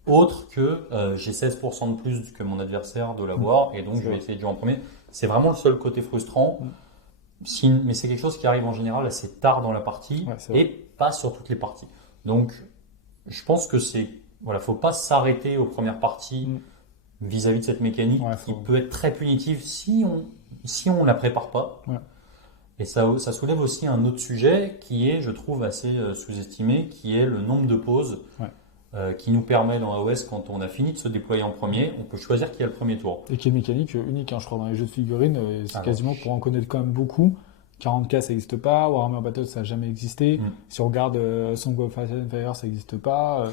autre que j'ai 16% de plus que mon adversaire de l'avoir et donc je vais essayer de jouer en premier. C'est vraiment le seul côté frustrant. Mais c'est quelque chose qui arrive en général assez tard dans la partie et pas sur toutes les parties. Donc je pense que faut pas s'arrêter aux premières parties vis-à-vis de cette mécanique qui peut être très punitive si on la prépare pas. Et ça soulève aussi un autre sujet qui est, je trouve, assez sous-estimé, qui est le nombre de pauses qui nous permet dans AOS, quand on a fini de se déployer en premier, on peut choisir qui a le premier tour. Et qui est une mécanique unique, je crois, dans les jeux de figurines. C'est quasiment pour en connaître quand même beaucoup. 40K, ça n'existe pas. Warhammer Battle, ça n'a jamais existé. Si on regarde Song of Ice and Fire, ça n'existe pas.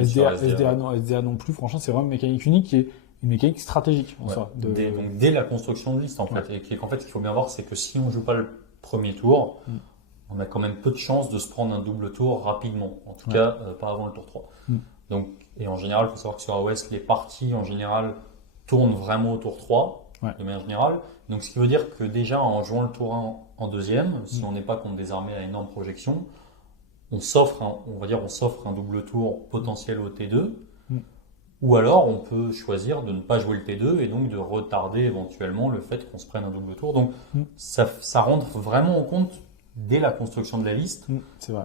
SDA non plus. Franchement, c'est vraiment une mécanique unique qui est une mécanique stratégique. Donc, dès la construction de liste, en fait. Et qu'en fait, ce qu'il faut bien voir, c'est que si on ne joue pas le premier tour, on a quand même peu de chances de se prendre un double tour rapidement. En tout cas, pas avant le tour 3. Donc, et en général, il faut savoir que sur AOS, les parties, en général, tournent vraiment au tour 3, de manière générale. Donc, ce qui veut dire que déjà, en jouant le tour 1 en deuxième, si on n'est pas contre des armées à énorme projection, on s'offre un double tour potentiel au T2. Ou alors, on peut choisir de ne pas jouer le T2 et donc de retarder éventuellement le fait qu'on se prenne un double tour. Donc, ça rentre vraiment en compte dès la construction de la liste. C'est vrai.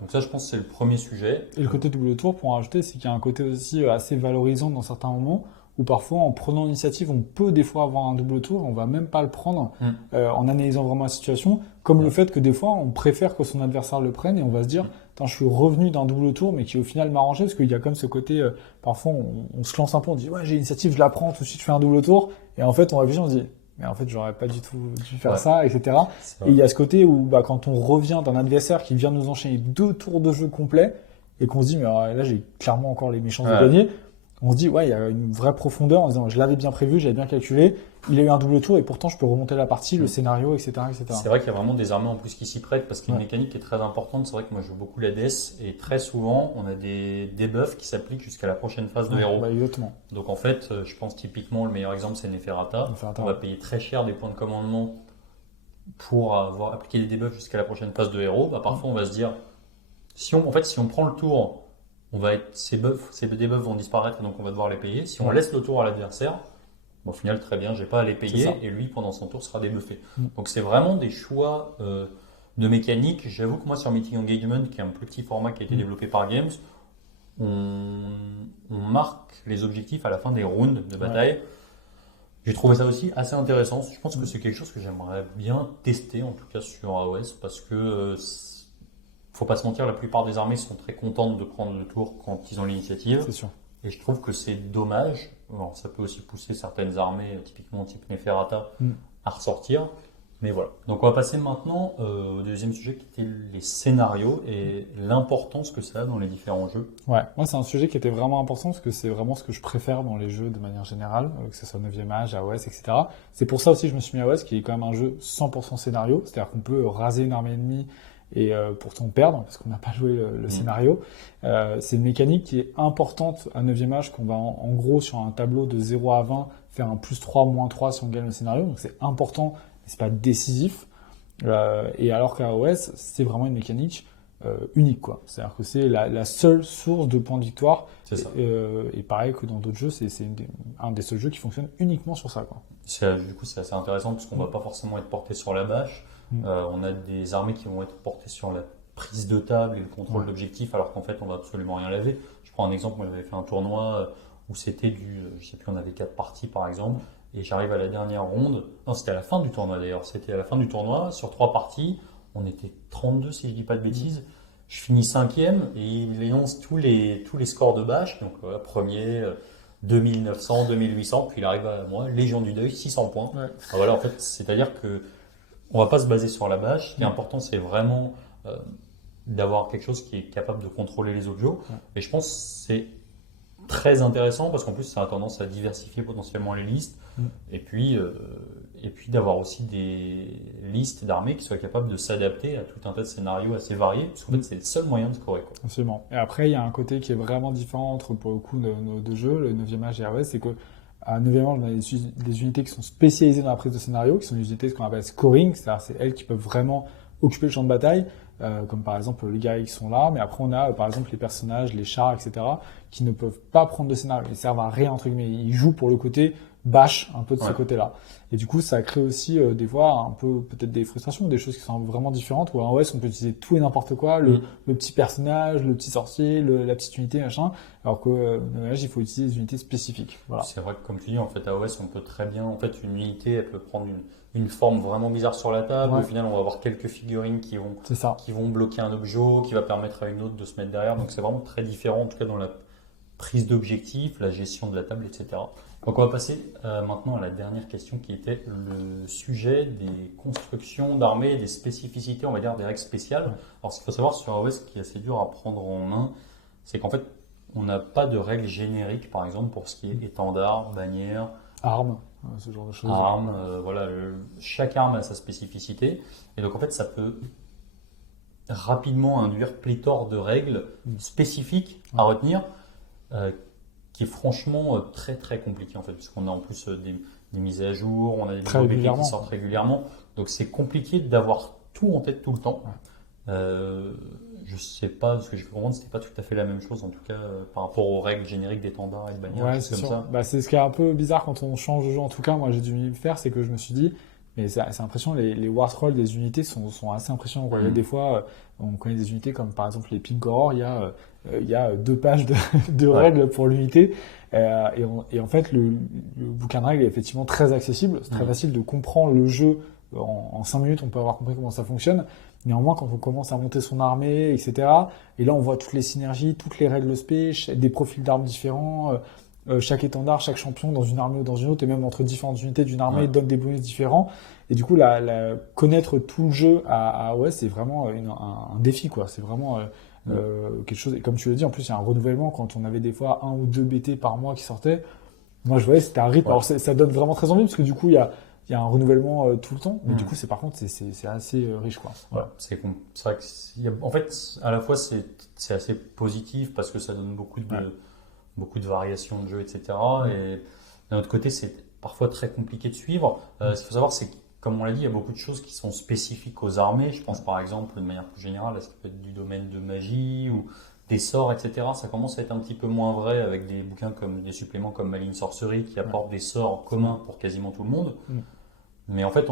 Donc ça, je pense que c'est le premier sujet. Et le côté double tour, pour en rajouter, c'est qu'il y a un côté aussi assez valorisant dans certains moments où parfois, en prenant l'initiative, on peut des fois avoir un double tour, on va même pas le prendre en analysant vraiment la situation, comme le fait que des fois, on préfère que son adversaire le prenne et on va se dire je suis revenu d'un double tour, mais qui au final m'a arrangé, parce qu'il y a comme ce côté, parfois, on se lance un peu, on dit j'ai l'initiative, je la prends, tout de suite, je fais un double tour, et en fait, on réfléchit, on se dit mais en fait, j'aurais pas du tout dû faire ça, etc. Et il y a ce côté où, quand on revient d'un adversaire qui vient nous enchaîner 2 tours de jeu complets, et qu'on se dit, mais là, j'ai clairement encore les chances de gagner, on se dit, il y a une vraie profondeur en disant, je l'avais bien prévu, j'avais bien calculé, il a eu un double tour, et pourtant, je peux remonter la partie, le scénario, etc., etc. C'est vrai qu'il y a vraiment des armées en plus qui s'y prêtent, parce qu'il y a une mécanique qui est très importante. C'est vrai que moi, je joue beaucoup la DS, et très souvent, on a des debuffs qui s'appliquent jusqu'à la prochaine phase de héros. Exactement. Donc, en fait, je pense typiquement, le meilleur exemple, c'est Neferata. On va payer très cher des points de commandement pour avoir appliqué des debuffs jusqu'à la prochaine phase de héros. Parfois, on va se dire, si on prend le tour, ces debuffs vont disparaître, et donc on va devoir les payer. Si on laisse le tour à l'adversaire, au final, très bien, j'ai pas à les payer, et lui, pendant son tour, sera débuffé. Donc, c'est vraiment des choix de mécanique. J'avoue que moi, sur Meeting Engagement, qui est un plus petit format qui a été développé par Games, on marque les objectifs à la fin des rounds de bataille. J'ai trouvé ça aussi assez intéressant. Je pense que c'est quelque chose que j'aimerais bien tester, en tout cas sur AOS, parce que faut pas se mentir, la plupart des armées sont très contentes de prendre le tour quand ils ont l'initiative. C'est sûr. Et je trouve que c'est dommage. Alors, ça peut aussi pousser certaines armées, typiquement type Neferata, à ressortir. Mais voilà. Donc on va passer maintenant au deuxième sujet qui était les scénarios et l'importance que ça a dans les différents jeux. Ouais, moi c'est un sujet qui était vraiment important parce que c'est vraiment ce que je préfère dans les jeux de manière générale, que ce soit 9e âge, AOS, etc. C'est pour ça aussi que je me suis mis à AOS, qui est quand même un jeu 100% scénario, c'est-à-dire qu'on peut raser une armée ennemie et pourtant perdre parce qu'on n'a pas joué le scénario. C'est une mécanique qui est importante à 9e âge, qu'on va en gros sur un tableau de 0 à 20 faire un +3, -3 si on gagne le scénario, donc c'est important, mais c'est pas décisif. Et alors qu'à AOS, c'est vraiment une mécanique unique, quoi. C'est-à-dire que c'est la seule source de points de victoire. C'est ça. Et pareil que dans d'autres jeux, c'est un des seuls jeux qui fonctionne uniquement sur ça, quoi. Du coup, c'est assez intéressant parce qu'on va pas forcément être porté sur la bâche. On a des armées qui vont être portées sur la prise de table et le contrôle d'objectif, alors qu'en fait, on va absolument rien laver. Je prends un exemple, moi j'avais fait un tournoi où c'était je sais plus, on avait 4 parties par exemple, et j'arrive à la dernière ronde. Non, c'était à la fin du tournoi d'ailleurs. C'était à la fin du tournoi, sur 3 parties, on était 32 si je dis pas de bêtises. Je finis 5e et il énonce tous les scores de bâche. Donc premier, 2900, 2800, puis il arrive à moi, Légion du Deuil, 600 points. Ouais. Alors voilà, en fait, c'est-à-dire que on va pas se baser sur la bâche. Ce qui est important, c'est vraiment d'avoir quelque chose qui est capable de contrôler les autres jeux. Et je pense que c'est très intéressant parce qu'en plus, ça a tendance à diversifier potentiellement les listes. Et puis d'avoir aussi des listes d'armées qui soient capables de s'adapter à tout un tas de scénarios assez variés. Parce qu'en fait, c'est le seul moyen de scorer, quoi. Absolument. Et après, il y a un côté qui est vraiment différent entre, pour le coup, nos deux jeux, le 9e âge et AOS, c'est que à 9e âge, on a des unités qui sont spécialisées dans la prise de scénario, qui sont des unités qu'on appelle scoring, c'est-à-dire c'est elles qui peuvent vraiment occuper le champ de bataille, comme par exemple les guerriers qui sont là, mais après on a par exemple les personnages, les chars, etc., qui ne peuvent pas prendre de scénario, ils servent à rien, entre guillemets, ils jouent pour le côté bâche un peu de ce côté-là. Et du coup, ça crée aussi des fois un peu peut-être des frustrations, des choses qui sont vraiment différentes, où en OS on peut utiliser tout et n'importe quoi, le petit personnage, le petit sorcier, la petite unité, machin, alors que il faut utiliser des unités spécifiques. Voilà. C'est vrai que comme tu dis, en fait, à AOS, on peut très bien, en fait, une unité, elle peut prendre une forme vraiment bizarre sur la table. Au final, on va avoir quelques figurines qui vont bloquer un objet, qui va permettre à une autre de se mettre derrière. Donc c'est vraiment très différent, en tout cas dans la prise d'objectifs, la gestion de la table, etc. Donc on va passer maintenant à la dernière question qui était le sujet des constructions d'armées et des spécificités, on va dire des règles spéciales. Alors ce qu'il faut savoir sur AOS, ce qui est assez dur à prendre en main, c'est qu'en fait on n'a pas de règles génériques, par exemple pour ce qui est étendard, bannière, armes, ce genre de choses. Armes, voilà, chaque arme a sa spécificité et donc en fait ça peut rapidement induire pléthore de règles spécifiques à retenir. Qui est franchement très très compliqué en fait, puisqu'on a en plus des mises à jour, on a des nouveaux BP qui sortent régulièrement, donc c'est compliqué d'avoir tout en tête tout le temps. Je sais pas, ce que je comprends, c'était pas tout à fait la même chose en tout cas par rapport aux règles génériques d'étendard et de bannière. Ouais, c'est sûr. Ça. Bah, c'est ce qui est un peu bizarre quand on change de jeu. En tout cas, moi j'ai dû m'y faire, c'est que je me suis dit, mais c'est impressionnant, les war scrolls des unités sont assez impressionnants. Des fois, on connaît des unités comme par exemple les Pink Horror, il y a 2 pages de règles pour l'unité. Et en fait, le bouquin de règles est effectivement très accessible. C'est très facile de comprendre le jeu. En 5 minutes, on peut avoir compris comment ça fonctionne. Néanmoins, quand on commence à monter son armée, etc., et là, on voit toutes les synergies, toutes les règles spé, des profils d'armes différents, chaque étendard, chaque champion dans une armée ou dans une autre, et même entre différentes unités d'une armée donne des bonus différents. Et du coup, connaître tout le jeu à AOS, c'est vraiment un défi, quoi. C'est vraiment quelque chose. Et comme tu l'as dit, en plus, il y a un renouvellement quand on avait des fois 1 ou 2 BT par mois qui sortaient. Moi, je voyais, c'était un rythme. Alors, ça donne vraiment très envie parce que du coup, il y a un renouvellement tout le temps. Mais du coup, par contre, c'est assez riche, quoi. Voilà. C'est vrai que en fait, à la fois, c'est assez positif parce que ça donne beaucoup de variations de jeu, etc. Et d'un autre côté, c'est parfois très compliqué de suivre. Ce qu'il faut savoir, c'est que, comme on l'a dit, il y a beaucoup de choses qui sont spécifiques aux armées. Je pense par exemple, de manière plus générale, à ce qui peut être du domaine de magie ou des sorts, etc. Ça commence à être un petit peu moins vrai avec des bouquins comme des suppléments comme Malign Sorcery qui apportent des sorts communs pour quasiment tout le monde. Mais en fait,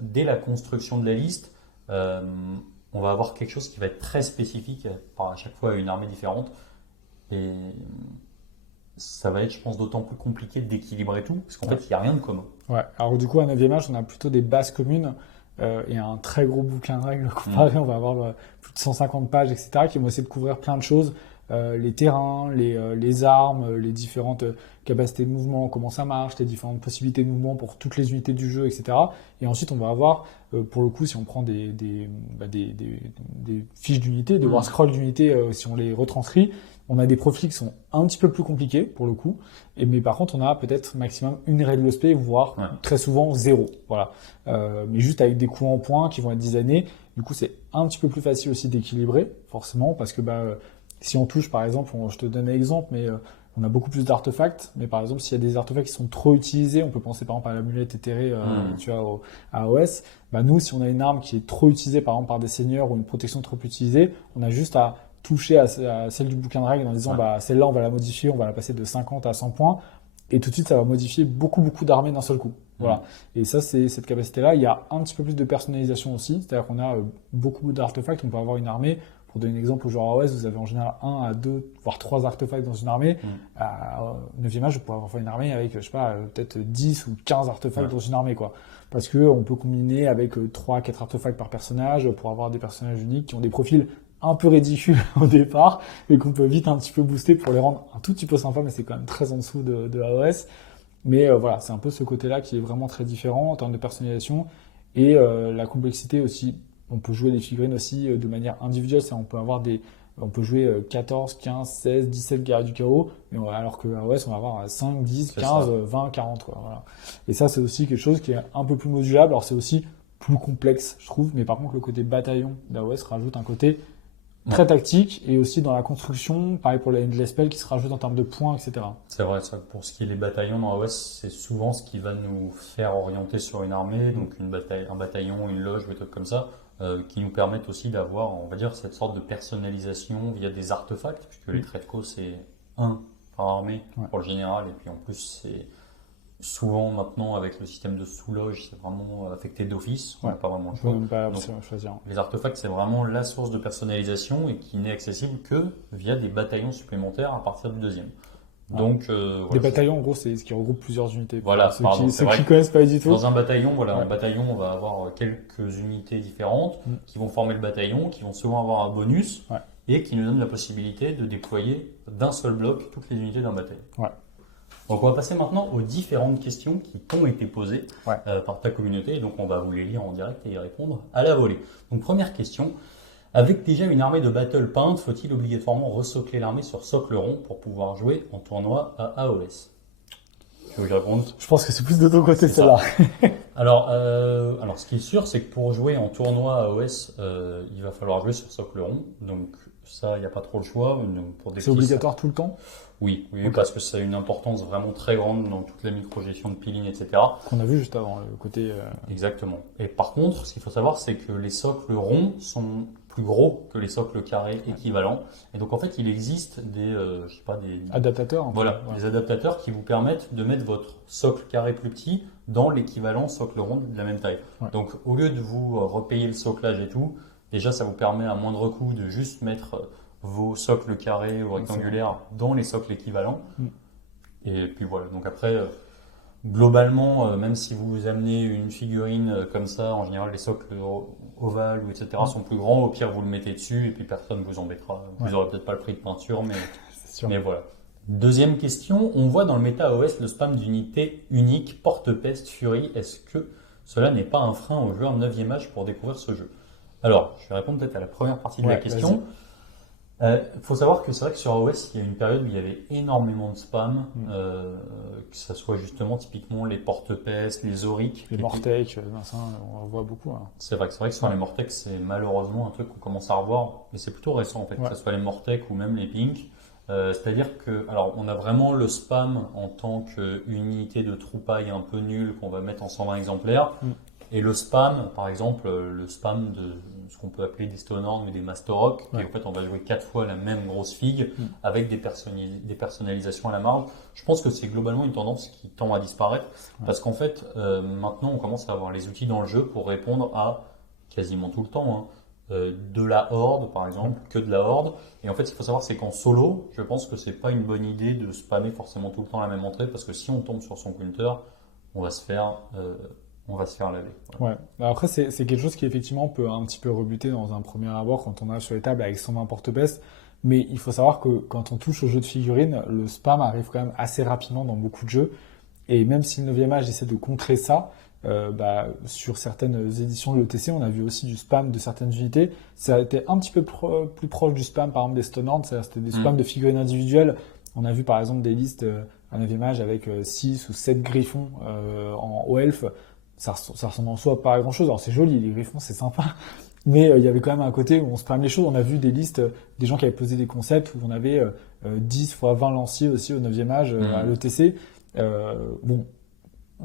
dès la construction de la liste, on va avoir quelque chose qui va être très spécifique à chaque fois à une armée différente. Et ça va être, je pense, d'autant plus compliqué d'équilibrer tout, parce qu'en fait, il n'y a rien de commun. Ouais, alors du coup, à 9e âge, on a plutôt des bases communes et un très gros bouquin de règles comparé. On va avoir plus de 150 pages, etc., qui vont essayer de couvrir plein de choses. Les terrains, les armes, les différentes capacités de mouvement, comment ça marche, les différentes possibilités de mouvement pour toutes les unités du jeu, etc. Et ensuite, on va avoir, pour le coup, si on prend des fiches d'unités, des war scrolls d'unités, si on les retranscrit, on a des profils qui sont un petit peu plus compliqués, pour le coup. Mais par contre, on a peut-être maximum une règle spé, voire très souvent 0. Voilà. Mais juste avec des coups en points qui vont être designés. Du coup, c'est un petit peu plus facile aussi d'équilibrer, forcément, parce que si on touche, par exemple, je te donne un exemple, mais on a beaucoup plus d'artefacts. Mais par exemple, s'il y a des artefacts qui sont trop utilisés, on peut penser par exemple à l'amulette éthérée, tu vois, à AOS. Nous, si on a une arme qui est trop utilisée, par exemple par des seigneurs ou une protection trop utilisée, on a juste à toucher à celle du bouquin de règles en disant celle-là, on va la modifier, on va la passer de 50 à 100 points. Et tout de suite, ça va modifier beaucoup d'armées d'un seul coup. Voilà. Et ça, c'est cette capacité-là. Il y a un petit peu plus de personnalisation aussi. C'est-à-dire qu'on a beaucoup d'artefacts. On peut avoir une armée. Pour donner un exemple au joueur AOS, vous avez en général 1 à 2, voire 3 artefacts dans une armée. À 9e âge, vous pourrez avoir une armée avec, je sais pas, peut-être 10 ou 15 artefacts dans une armée, quoi. Parce que on peut combiner avec 3 à 4 artefacts par personnage pour avoir des personnages uniques qui ont des profils un peu ridicules au départ, mais qu'on peut vite un petit peu booster pour les rendre un tout petit peu sympa, mais c'est quand même très en dessous de AOS. Mais voilà, c'est un peu ce côté-là qui est vraiment très différent en termes de personnalisation et la complexité aussi. On peut jouer des figurines aussi de manière individuelle, on peut jouer 14, 15, 16, 17 guerriers du chaos, mais alors que AOS, on va avoir 5, 10, 15, 20, 40. Quoi, voilà. Et ça, c'est aussi quelque chose qui est un peu plus modulable. Alors, c'est aussi plus complexe, je trouve, mais par contre, le côté bataillon d'AOS rajoute un côté très tactique et aussi dans la construction, pareil pour la Endless Spell qui se rajoute en termes de points, etc. C'est vrai, ça, pour ce qui est des bataillons dans AOS, c'est souvent ce qui va nous faire orienter sur une armée, donc un bataillon, une loge, des trucs comme ça, qui nous permettent aussi d'avoir, on va dire, cette sorte de personnalisation via des artefacts, puisque les traits de co, c'est un par armée pour le général, et puis en plus, c'est souvent maintenant avec le système de sous-loge, c'est vraiment affecté d'office, on n'a pas vraiment le choix. Même pas choisir. Les artefacts, c'est vraiment la source de personnalisation et qui n'est accessible que via des bataillons supplémentaires à partir du deuxième. Donc, voilà, des bataillons, en gros, c'est ce qui regroupe plusieurs unités. Voilà, ceux qui connaissent pas du tout. Dans un bataillon, un bataillon, on va avoir quelques unités différentes qui vont former le bataillon, qui vont souvent avoir un bonus et qui nous donnent la possibilité de déployer d'un seul bloc toutes les unités d'un bataillon. Donc, on va passer maintenant aux différentes questions qui t'ont été posées par ta communauté. Et donc, on va vous les lire en direct et y répondre à la volée. Donc, première question. Avec déjà une armée de battle peinte, faut-il obligatoirement resocler l'armée sur socle rond pour pouvoir jouer en tournoi à AOS? Tu veux que je réponde? Je pense que c'est plus de ton côté celle-là. Alors, ce qui est sûr, c'est que pour jouer en tournoi à AOS, il va falloir jouer sur socle rond. Donc ça, il n'y a pas trop le choix. C'est obligatoire tout le temps? Oui, okay. Parce que ça a une importance vraiment très grande dans toute la micro-gestion de peeling, etc. Qu'on a vu juste avant, le côté... Exactement. Et par contre, ce qu'il faut savoir, c'est que les socles ronds sont plus gros que les socles carrés équivalents. Et donc, en fait, il existe des adaptateurs. Des adaptateurs qui vous permettent de mettre votre socle carré plus petit dans l'équivalent socle rond de la même taille. Donc, au lieu de vous repayer le soclage et tout, déjà, ça vous permet à moindre coût de juste mettre vos socles carrés ou rectangulaires dans les socles équivalents. Et puis voilà. Donc après, globalement, même si vous amenez une figurine comme ça, en général, les socles ovales ou etc. sont plus grands. Au pire, vous le mettez dessus et puis personne ne vous embêtera. Vous n'aurez peut-être pas le prix de peinture, mais voilà. Deuxième question. On voit dans le méta OS le spam d'unités uniques porte-peste Fury. Est-ce que cela n'est pas un frein aux joueurs 9e âge pour découvrir ce jeu? Alors, je vais répondre peut-être à la première partie de la question. Faut savoir que c'est vrai que sur AOS, il y a une période où il y avait énormément de spam, que ce soit justement typiquement les porte-peste, les auriques. Les Mortec, on en voit beaucoup. Hein. C'est vrai que sur les Mortec, c'est malheureusement un truc qu'on commence à revoir, mais c'est plutôt récent en fait, que ce soit les Mortec ou même les Pink. C'est-à-dire que, alors on a vraiment le spam en tant qu'unité de troupaille un peu nulle qu'on va mettre en 120 exemplaires. Et le spam, par exemple, le spam de ce qu'on peut appeler des Stoneorn ou des Masterrock, et en fait on va jouer 4 fois la même grosse figue avec des personnalisations à la marge. Je pense que c'est globalement une tendance qui tend à disparaître parce qu'en fait maintenant on commence à avoir les outils dans le jeu pour répondre à quasiment tout le temps de la horde, par exemple, que de la horde. Et en fait, ce qu'il faut savoir, c'est qu'en solo, je pense que c'est pas une bonne idée de spammer forcément tout le temps la même entrée, parce que si on tombe sur son counter, on va se faire, on va se faire laver. Ouais. Bah, après, c'est quelque chose qui effectivement peut un petit peu rebuter dans un premier abord quand on arrive sur les tables avec 120 porte-peste. Mais il faut savoir que quand on touche au jeu de figurines, le spam arrive quand même assez rapidement dans beaucoup de jeux. Et même si le 9e âge essaie de contrer ça, sur certaines éditions de l'ETC, on a vu aussi du spam de certaines unités. Ça a été un petit peu plus proche du spam, par exemple, des Stonehorn, c'est-à-dire c'était des spams de figurines individuelles. On a vu par exemple des listes à 9e âge avec 6 ou 7 griffons en haut elfe. Ça ressemble en soi pas à grand-chose. Alors c'est joli, les griffons, c'est sympa. Mais il y avait quand même un côté où on spam les choses. On a vu des listes, des gens qui avaient posé des concepts où on avait 10 fois 20 lanciers aussi au 9e âge à l'ETC. Bon,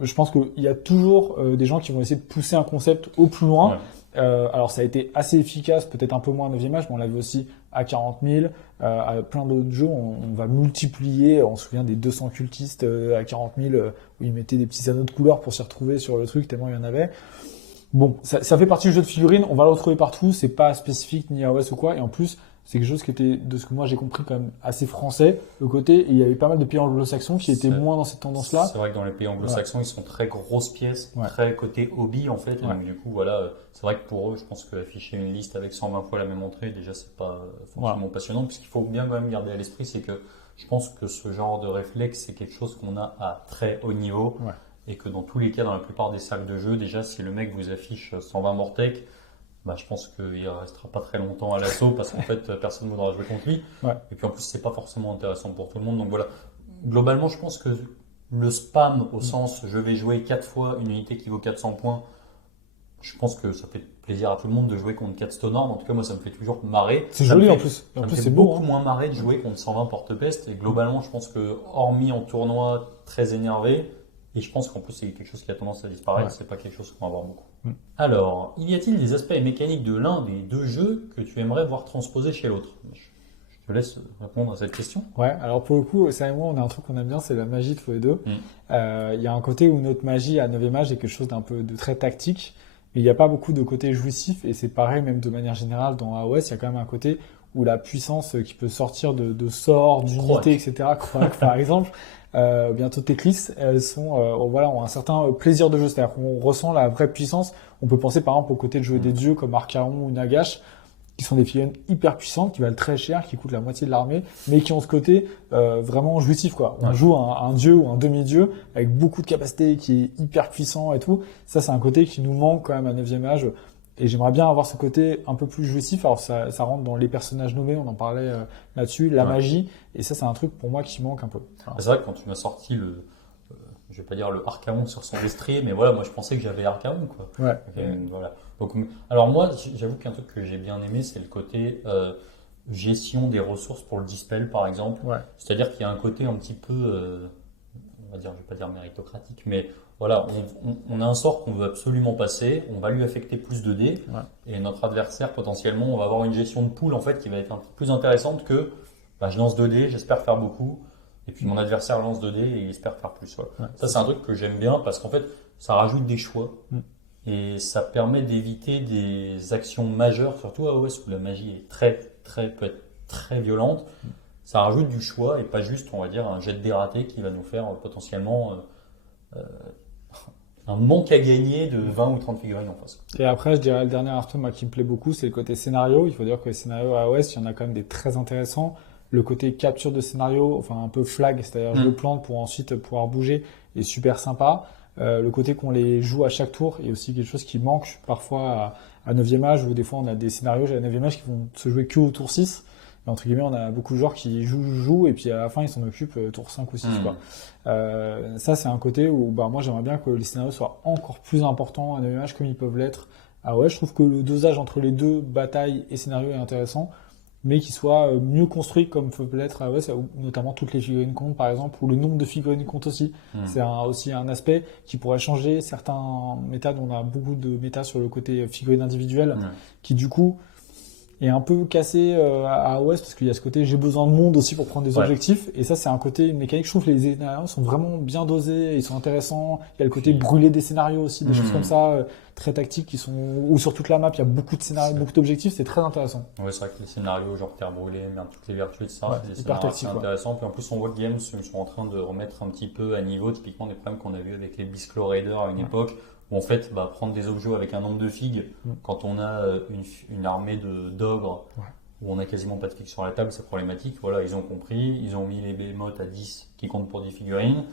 je pense qu'il y a toujours des gens qui vont essayer de pousser un concept au plus loin. Ouais. Alors ça a été assez efficace, peut-être un peu moins à 9e âge, mais on l'a vu aussi à 40 000, à plein d'autres jeux, on va multiplier, on se souvient des 200 cultistes à 40 000, où ils mettaient des petits anneaux de couleur pour s'y retrouver sur le truc, tellement il y en avait. Bon, ça fait partie du jeu de figurines, on va le retrouver partout, c'est pas spécifique ni iOS ou quoi, et en plus, c'est quelque chose qui était, de ce que moi j'ai compris, quand même assez français, le côté, et il y avait pas mal de pays anglo-saxons qui étaient moins dans cette tendance-là. C'est vrai que dans les pays anglo-saxons, ils sont très grosses pièces, très côté hobby en fait, et donc du coup, voilà, c'est vrai que pour eux, je pense qu'afficher une liste avec 120 fois la même entrée, déjà, c'est pas forcément passionnant, puisqu'il faut bien quand même garder à l'esprit, c'est que je pense que ce genre de réflexe, c'est quelque chose qu'on a à très haut niveau, et que dans tous les cas, dans la plupart des salles de jeu, déjà, si le mec vous affiche 120 Mortec, bah, je pense qu'il restera pas très longtemps à l'assaut parce qu'en fait personne ne voudra jouer contre lui. Et puis en plus c'est pas forcément intéressant pour tout le monde. Donc voilà, globalement je pense que le spam au sens je vais jouer 4 fois une unité qui vaut 400 points, je pense que ça fait plaisir à tout le monde de jouer contre 4 Stonehorn. En tout cas moi ça me fait toujours marrer. C'est joli en plus. Ça me fait beaucoup moins marrer de jouer contre 120 porte-peste. Et globalement je pense que hormis en tournoi très énervé, et je pense qu'en plus c'est quelque chose qui a tendance à disparaître, c'est pas quelque chose qu'on va avoir beaucoup. Alors, y a-t-il des aspects mécaniques de l'un des deux jeux que tu aimerais voir transposés chez l'autre? Je te laisse répondre à cette question. Ouais, alors pour le coup, ça et moi, on a un truc qu'on aime bien, c'est la magie de tous les deux. Il y a un côté où notre magie à 9e âge est quelque chose d'un peu de très tactique, mais il n'y a pas beaucoup de côté jouissif, et c'est pareil même de manière générale dans AOS, il y a quand même un côté où la puissance qui peut sortir de sorts, d'unités, etc., Croak, par exemple, bientôt Teclis, elles sont, ont un certain plaisir de jeu, c'est-à-dire qu'on ressent la vraie puissance. On peut penser par exemple au côté de jouer des dieux comme Archaon ou Nagash, qui sont des figurines hyper puissantes, qui valent très cher, qui coûtent la moitié de l'armée, mais qui ont ce côté vraiment jouissif, quoi. On joue un dieu ou un demi-dieu avec beaucoup de capacité, qui est hyper puissant et tout. Ça, c'est un côté qui nous manque quand même à 9e âge. Et j'aimerais bien avoir ce côté un peu plus jouissif. Alors ça rentre dans les personnages nommés, on en parlait là-dessus, la magie. Et ça, c'est un truc pour moi qui manque un peu. Alors, c'est vrai que quand tu m'as sorti je vais pas dire le Archaon sur son destrier, mais voilà, moi je pensais que j'avais Archaon, quoi. Voilà. Donc, alors moi, j'avoue qu'un truc que j'ai bien aimé, c'est le côté gestion des ressources pour le dispel, par exemple. C'est-à-dire qu'il y a un côté un petit peu, on va dire, je vais pas dire méritocratique, mais voilà, on a un sort qu'on veut absolument passer, on va lui affecter plus de dés, et notre adversaire, potentiellement, on va avoir une gestion de pool en fait qui va être un peu plus intéressante que je lance 2 dés, j'espère faire beaucoup, et puis mon adversaire lance 2 dés et il espère faire plus. Ça, c'est un truc que j'aime bien parce qu'en fait, ça rajoute des choix, et ça permet d'éviter des actions majeures, surtout à OS où la magie est peut être très violente. Ça rajoute du choix et pas juste, on va dire, un jet de dés raté qui va nous faire potentiellement un manque à gagner de 20 ou 30 figurines en face. Et après, je dirais le dernier aspect qui me plaît beaucoup, c'est le côté scénario. Il faut dire que les scénarios à AOS, il y en a quand même des très intéressants. Le côté capture de scénario, enfin un peu flag, c'est-à-dire je le plante pour ensuite pouvoir bouger, est super sympa. Le côté qu'on les joue à chaque tour est aussi quelque chose qui manque parfois à 9e âge, où des fois on a des scénarios à 9e âge qui vont se jouer que au tour 6. Et entre guillemets, on a beaucoup de joueurs qui jouent, et puis à la fin, ils s'en occupent tour 5 ou 6. Quoi. Ça, c'est un côté où moi, j'aimerais bien que les scénarios soient encore plus importants à 9e âge, comme ils peuvent l'être. Je trouve que le dosage entre les deux, bataille et scénario, est intéressant, mais qu'il soit mieux construit comme peuvent l'être à AOS, notamment toutes les figurines comptent, par exemple, ou le nombre de figurines compte aussi. C'est aussi un aspect qui pourrait changer certains méta. On a beaucoup de méta sur le côté figurines individuelles, qui du coup... est un peu cassé à AOS parce qu'il y a ce côté j'ai besoin de monde aussi pour prendre des objectifs. Et ça, c'est un côté, une mécanique. Je trouve que les scénarios sont vraiment bien dosés, ils sont intéressants. Il y a le côté brûler des scénarios aussi, des choses comme ça, très tactiques qui sont, ou sur toute la map, il y a beaucoup de scénarios, beaucoup d'objectifs, c'est très intéressant. Ouais, c'est vrai que les scénarios, genre terre brûlée, merde, toutes les vertus de ça, Ouais, c'est des hyper scénarios tactique, assez intéressants. Puis en plus, on voit que Games sont en train de remettre un petit peu à niveau, typiquement des problèmes qu'on a vu avec les Bisclo Raiders à une époque, où en fait, prendre des objets avec un nombre de figues, quand on a une armée d'ogres, où on a quasiment pas de figues sur la table, c'est problématique. Voilà, ils ont compris, ils ont mis les Behemoths à 10 qui comptent pour 10 figurines.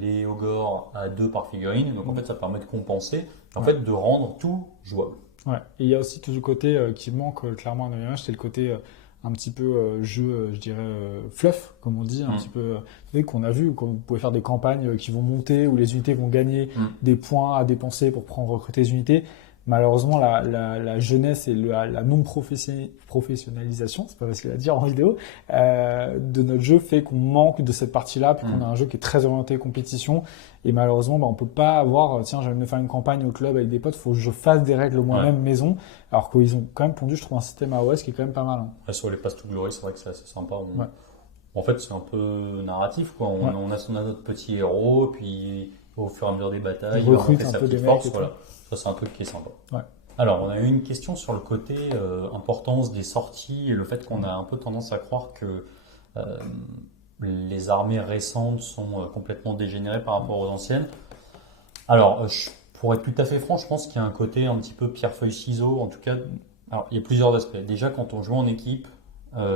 Les ogres à 2 par figurine, donc en fait ça permet de compenser, en fait de rendre tout jouable. Ouais, et il y a aussi tout le côté qui manque clairement à 9ème, c'est le côté un petit peu jeu, je dirais fluff, comme on dit, un petit peu, vous savez, qu'on a vu, qu'on vous pouvez faire des campagnes qui vont monter, où les unités vont gagner des points à dépenser pour recruter des unités. Malheureusement, la jeunesse et la non-professionnalisation, c'est pas facile à dire en vidéo, de notre jeu fait qu'on manque de cette partie-là, puis qu'on a un jeu qui est très orienté compétition. Et malheureusement, on peut pas avoir, tiens, j'ai envie de me faire une campagne au club avec des potes, faut que je fasse des règles moi-même maison. Alors qu'ils ont quand même pondu, je trouve, un système AOS qui est quand même pas mal. Hein. Ouais, sur les passes to glory, c'est vrai que c'est assez sympa. En fait, c'est un peu narratif, quoi. On a notre petit héros, puis au fur et à mesure des batailles, il va monter sa petite force, voilà. Ça, c'est un truc qui est sympa. Ouais. Alors, on a eu une question sur le côté importance des sorties et le fait qu'on a un peu tendance à croire que les armées récentes sont complètement dégénérées par rapport aux anciennes. Alors, pour être tout à fait franc, je pense qu'il y a un côté un petit peu pierre-feuille-ciseau. En tout cas, alors, il y a plusieurs aspects. Déjà, quand on joue en équipe,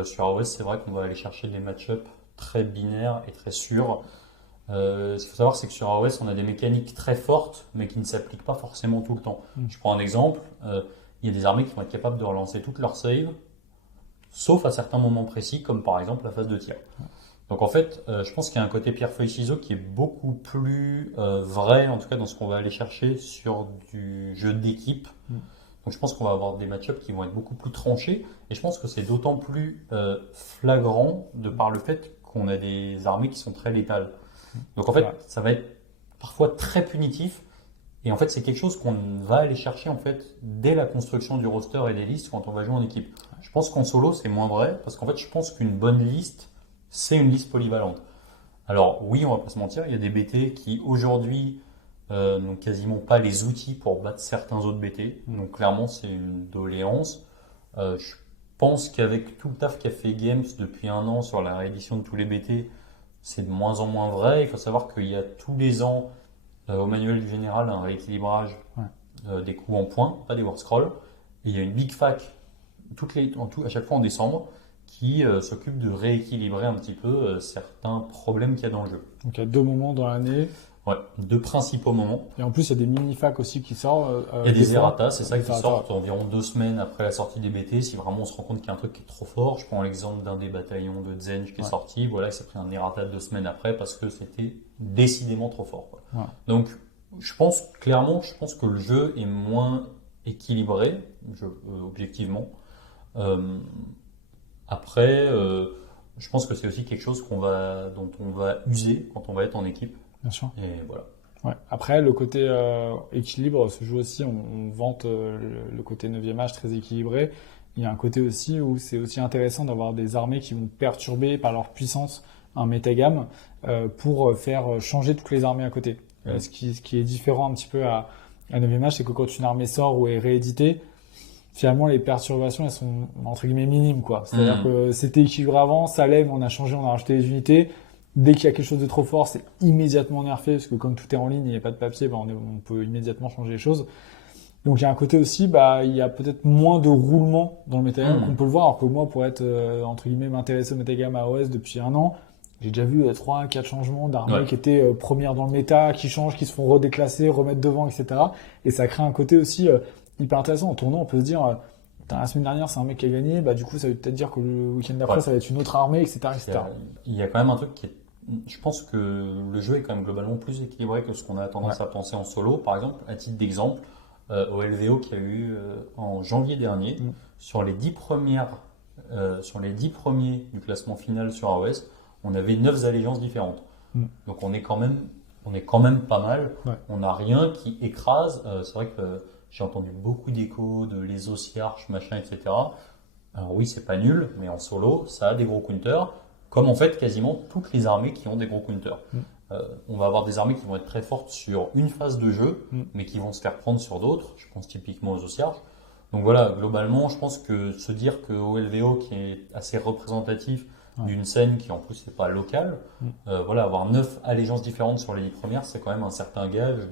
sur AOS, c'est vrai qu'on va aller chercher des match-ups très binaires et très sûrs. Ce qu'il faut savoir, c'est que sur AOS, on a des mécaniques très fortes, mais qui ne s'appliquent pas forcément tout le temps. Je prends un exemple. Il y a des armées qui vont être capables de relancer toutes leurs saves, sauf à certains moments précis, comme par exemple la phase de tir. Donc en fait, je pense qu'il y a un côté pierre-feuille-ciseau qui est beaucoup plus vrai, en tout cas dans ce qu'on va aller chercher sur du jeu d'équipe. Donc je pense qu'on va avoir des match-ups qui vont être beaucoup plus tranchés, et je pense que c'est d'autant plus flagrant de par le fait qu'on a des armées qui sont très létales. Donc en fait, ça va être parfois très punitif, et en fait c'est quelque chose qu'on va aller chercher en fait dès la construction du roster et des listes quand on va jouer en équipe. Je pense qu'en solo c'est moins vrai, parce qu'en fait je pense qu'une bonne liste, c'est une liste polyvalente. Alors oui, on va pas se mentir, il y a des BT qui aujourd'hui n'ont quasiment pas les outils pour battre certains autres BT, donc clairement c'est une doléance. Je pense qu'avec tout le taf qu'a fait Games depuis un an sur la réédition de tous les BT, c'est de moins en moins vrai. Il faut savoir qu'il y a tous les ans, au manuel du général, un rééquilibrage des coups en points, pas des word scrolls. Et il y a une big fac, à chaque fois en décembre, qui s'occupe de rééquilibrer un petit peu certains problèmes qu'il y a dans le jeu. Donc il y a 2 moments dans l'année. Ouais, 2 principaux moments. Et en plus, il y a des mini-facs aussi qui sortent. Il y a des errata, c'est ça, qui sortent environ 2 semaines après la sortie des BT. Si vraiment on se rend compte qu'il y a un truc qui est trop fort, je prends l'exemple d'un des bataillons de Zenj qui est sorti. Voilà, il s'est pris un errata 2 semaines après parce que c'était décidément trop fort. Quoi. Donc, je pense que le jeu est moins équilibré, objectivement. Après, je pense que c'est aussi quelque chose dont on va user quand on va être en équipe. Bien sûr. Et voilà. Ouais. Après, le côté équilibre se joue aussi. On vante le côté 9e âge très équilibré. Il y a un côté aussi où c'est aussi intéressant d'avoir des armées qui vont perturber par leur puissance un métagame pour faire changer toutes les armées à côté. Ce qui est différent un petit peu à 9e âge, c'est que quand une armée sort ou est rééditée, finalement les perturbations elles sont entre guillemets minimes, quoi. C'est-à-dire que c'était équilibré avant, ça allait, mais on a changé, on a rajouté des unités. Dès qu'il y a quelque chose de trop fort, c'est immédiatement nerfé, parce que comme tout est en ligne, il n'y a pas de papier, on peut immédiatement changer les choses. Donc il y a un côté aussi, il y a peut-être moins de roulement dans le métagame qu'on peut le voir, alors que moi, pour être, entre guillemets, m'intéresser au métagame AOS depuis un an, j'ai déjà vu 3-4 changements d'armées qui étaient premières dans le méta, qui changent, qui se font redéclasser, remettre devant, etc. Et ça crée un côté aussi hyper intéressant. En tournant, on peut se dire... la semaine dernière, c'est un mec qui a gagné, du coup, ça veut peut-être dire que le week-end d'après, ça va être une autre armée, etc. Il y a quand même un truc qui est... Je pense que le jeu est quand même globalement plus équilibré que ce qu'on a tendance à penser en solo. Par exemple, à titre d'exemple, au LVO qu'il y a eu en janvier dernier, sur les 10 premiers du classement final sur AOS, on avait 9 allégeances différentes. Donc on est quand même pas mal. On n'a rien qui écrase. C'est vrai que j'ai entendu beaucoup d'échos de les Ossiarches, machin, etc. Alors oui, c'est pas nul, mais en solo, ça a des gros counters, comme en fait quasiment toutes les armées qui ont des gros counters. On va avoir des armées qui vont être très fortes sur une phase de jeu, mais qui vont se faire prendre sur d'autres. Je pense typiquement aux Ossiarches. Donc voilà, globalement, je pense que se dire que OLVO, qui est assez représentatif d'une scène qui en plus n'est pas locale, voilà, avoir 9 allégeances différentes sur les 10 premières, c'est quand même un certain gage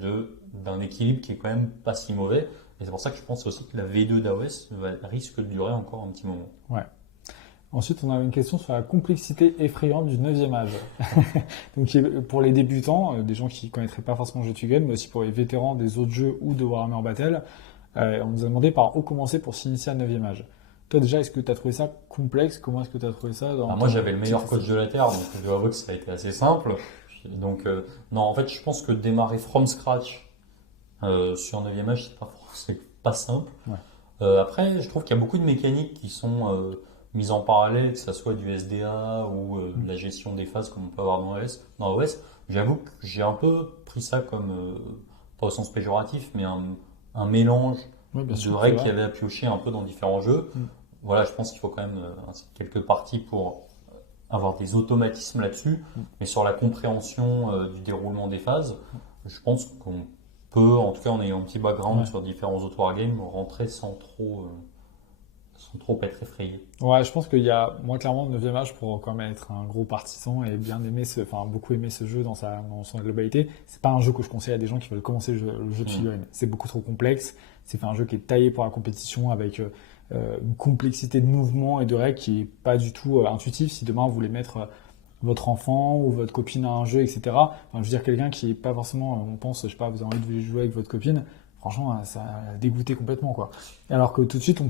d'un équilibre qui est quand même pas si mauvais. Et c'est pour ça que je pense aussi que la V2 d'AOS risque de durer encore un petit moment. Ouais. Ensuite, on a une question sur la complexité effrayante du 9e âge. Donc, pour les débutants, des gens qui ne connaîtraient pas forcément le jeu de figurines, mais aussi pour les vétérans des autres jeux ou de Warhammer Battle, on nous a demandé par où commencer pour s'initier à 9e âge. Toi, déjà, est-ce que tu as trouvé ça complexe? Comment est-ce que tu as trouvé ça moi, j'avais le meilleur coach de la Terre, donc je dois avouer que ça a été assez simple. Donc, non, en fait, je pense que démarrer from scratch sur 9e âge, c'est pas simple. Ouais. Après, je trouve qu'il y a beaucoup de mécaniques qui sont mises en parallèle, que ça soit du SDA ou de la gestion des phases comme on peut avoir dans OS. J'avoue que j'ai un peu pris ça comme, pas au sens péjoratif, mais un mélange de règles qu'il y avait à piocher un peu dans différents jeux. Voilà, je pense qu'il faut quand même quelques parties pour avoir des automatismes là-dessus, mais sur la compréhension du déroulement des phases, je pense qu'on peut, en tout cas en ayant un petit background sur différents autres wargames, rentrer sans trop être effrayé. Ouais, je pense qu'il y a, moi clairement, le 9e âge, pour quand même être un gros partisan et bien aimer beaucoup aimer ce jeu dans son globalité, c'est pas un jeu que je conseille à des gens qui veulent commencer le jeu de figurines. C'est beaucoup trop complexe. C'est un jeu qui est taillé pour la compétition avec une complexité de mouvements et de règles qui est pas du tout intuitive. Si demain vous voulez mettre votre enfant ou votre copine à un jeu, etc. Enfin, je veux dire, quelqu'un qui est pas forcément, on pense, je sais pas, vous avez envie de jouer avec votre copine, franchement, ça a dégoûté complètement, quoi. Alors que tout de suite,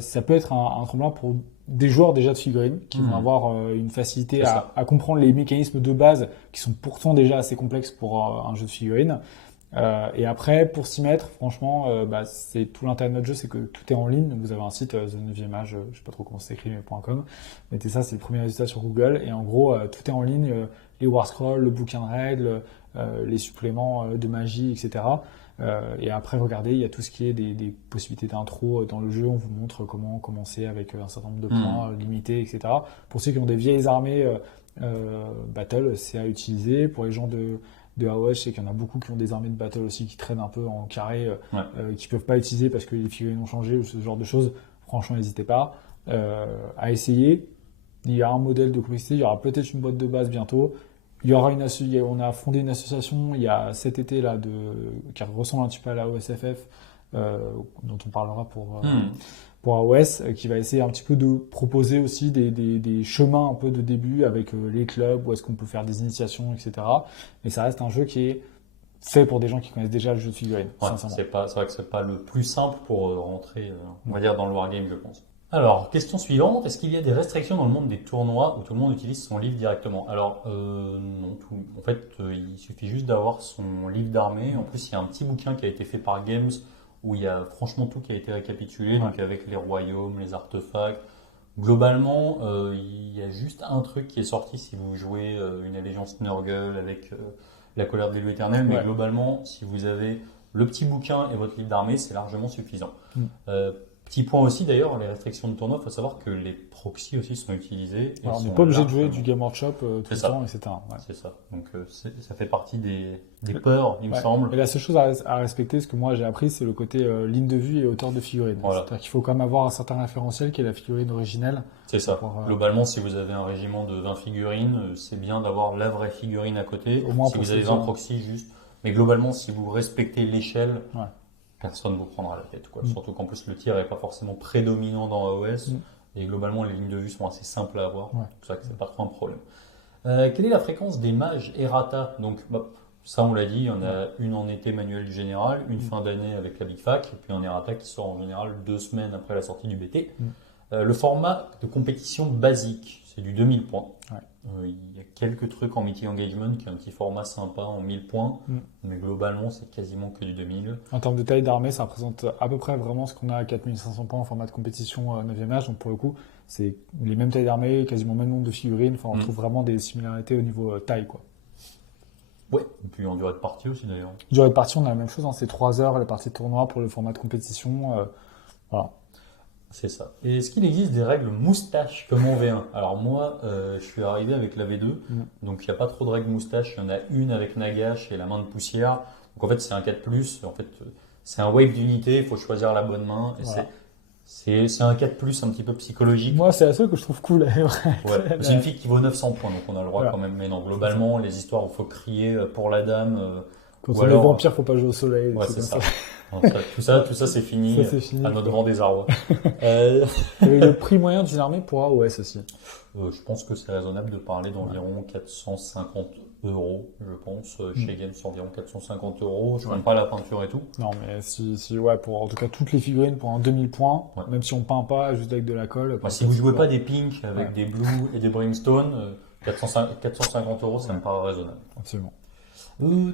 ça peut être un tremplin pour des joueurs déjà de figurines qui vont avoir une facilité à comprendre les mécanismes de base qui sont pourtant déjà assez complexes pour un jeu de figurines. Et après, pour s'y mettre, franchement, c'est tout l'intérêt de notre jeu, c'est que tout est en ligne. Donc vous avez un site, The 9e âge, je sais pas trop comment c'est écrit, mais .com. Mettez ça, c'est le premier résultat sur Google. Et en gros, tout est en ligne, les war scrolls, le bouquin de règles, les suppléments de magie, etc. Et après, regardez, il y a tout ce qui est des possibilités d'intro dans le jeu. On vous montre comment commencer avec un certain nombre de points limités, etc. Pour ceux qui ont des vieilles armées battle, c'est à utiliser. Pour les gens de AOS, je sais qu'il y en a beaucoup qui ont des armées de battle aussi qui traînent un peu en carré, qui peuvent pas utiliser parce que les figurines ont changé ou ce genre de choses. Franchement, n'hésitez pas à essayer. Il y a un modèle de complexité, il y aura peut-être une boîte de base bientôt. Il y aura on a fondé une association il y a cet été là qui ressemble un petit peu à la OSFF, dont on parlera pour AOS, qui va essayer un petit peu de proposer aussi des chemins un peu de début avec les clubs, où est-ce qu'on peut faire des initiations, etc. Mais ça reste un jeu qui est fait pour des gens qui connaissent déjà le jeu de figurines. C'est vrai que c'est pas le plus simple pour rentrer, on va dire, dans le wargame, je pense. Alors, question suivante, est-ce qu'il y a des restrictions dans le monde des tournois où tout le monde utilise son livre directement? Alors, non, en fait, il suffit juste d'avoir son livre d'armée. En plus, il y a un petit bouquin qui a été fait par Games où il y a franchement tout qui a été récapitulé, donc avec les royaumes, les artefacts. Globalement, il y a juste un truc qui est sorti si vous jouez une allégeance Nurgle avec la colère de l'élu éternel, mais globalement, si vous avez le petit bouquin et votre livre d'armée, c'est largement suffisant. Petit point aussi d'ailleurs, les restrictions de tournoi, il faut savoir que les proxys aussi sont utilisés. Alors, on n'est pas obligé de jouer du Game Workshop tout le temps, etc. C'est ça. Donc ça fait partie des peurs, il me semble. Et la seule chose à respecter, ce que moi j'ai appris, c'est le côté ligne de vue et hauteur de figurine. Voilà. C'est-à-dire qu'il faut quand même avoir un certain référentiel qui est la figurine originelle. C'est ça. Globalement, si vous avez un régiment de 20 figurines, c'est bien d'avoir la vraie figurine à côté. Au moins si vous avez 20 proxys, juste. Mais globalement, si vous respectez l'échelle, personne ne vous prendra la tête, quoi. Surtout qu'en plus le tir n'est pas forcément prédominant dans AOS et globalement les lignes de vue sont assez simples à avoir, donc c'est vrai que c'est pas trop un problème. Quelle est la fréquence des mages errata? Donc ça on l'a dit, il y en a une en été manuel du général, une fin d'année avec la Big Fac et puis un errata qui sort en général 2 semaines après la sortie du BT. Le format de compétition basique, c'est du 2000 points. Il y a quelques trucs en Meeting Engagement qui est un petit format sympa en 1000 points, mais globalement c'est quasiment que du 2000. En termes de taille d'armée, ça représente à peu près vraiment ce qu'on a à 4500 points en format de compétition 9e âge. Donc pour le coup, c'est les mêmes tailles d'armée, quasiment le même nombre de figurines. Enfin, on trouve vraiment des similarités au niveau taille, quoi. Ouais, et puis en durée de partie aussi d'ailleurs. Durée de partie, on a la même chose, hein, c'est 3 heures, les parties de tournoi pour le format de compétition. Voilà. C'est ça. Et est-ce qu'il existe des règles moustache comme en V1? Alors moi, je suis arrivé avec la V2, donc il n'y a pas trop de règles moustache. Il y en a une avec Nagash et la main de poussière. Donc en fait, c'est un 4+. En fait, c'est un wave d'unité, il faut choisir la bonne main. Et Voilà. c'est un 4+, un petit peu psychologique. Moi, c'est la seule que je trouve cool. Ouais. C'est une fille qui vaut 900 points, donc on a le droit Voilà. quand même. Mais non, globalement, les histoires où il faut crier pour la dame. Quand ou on est alors, vampire, faut pas jouer au soleil. ouais, des c'est trucs ça. comme Non, tout ça, c'est fini. Ça, c'est fini, à notre quoi. grand désarroi. Euh, Et le prix moyen d'une armée pour AOS aussi. je pense que c'est raisonnable de parler d'environ 450 euros, je pense. Chez Games, c'est environ 450 euros. Je ne compte pas la peinture et tout. Non, mais ouais, pour en tout cas toutes les figurines pour un 2000 points, Ouais. même si on peint pas, juste avec de la colle. Si vous jouez pas des pinks avec Ouais. des blues et des brimstone, 450 euros, ça me paraît raisonnable. Absolument.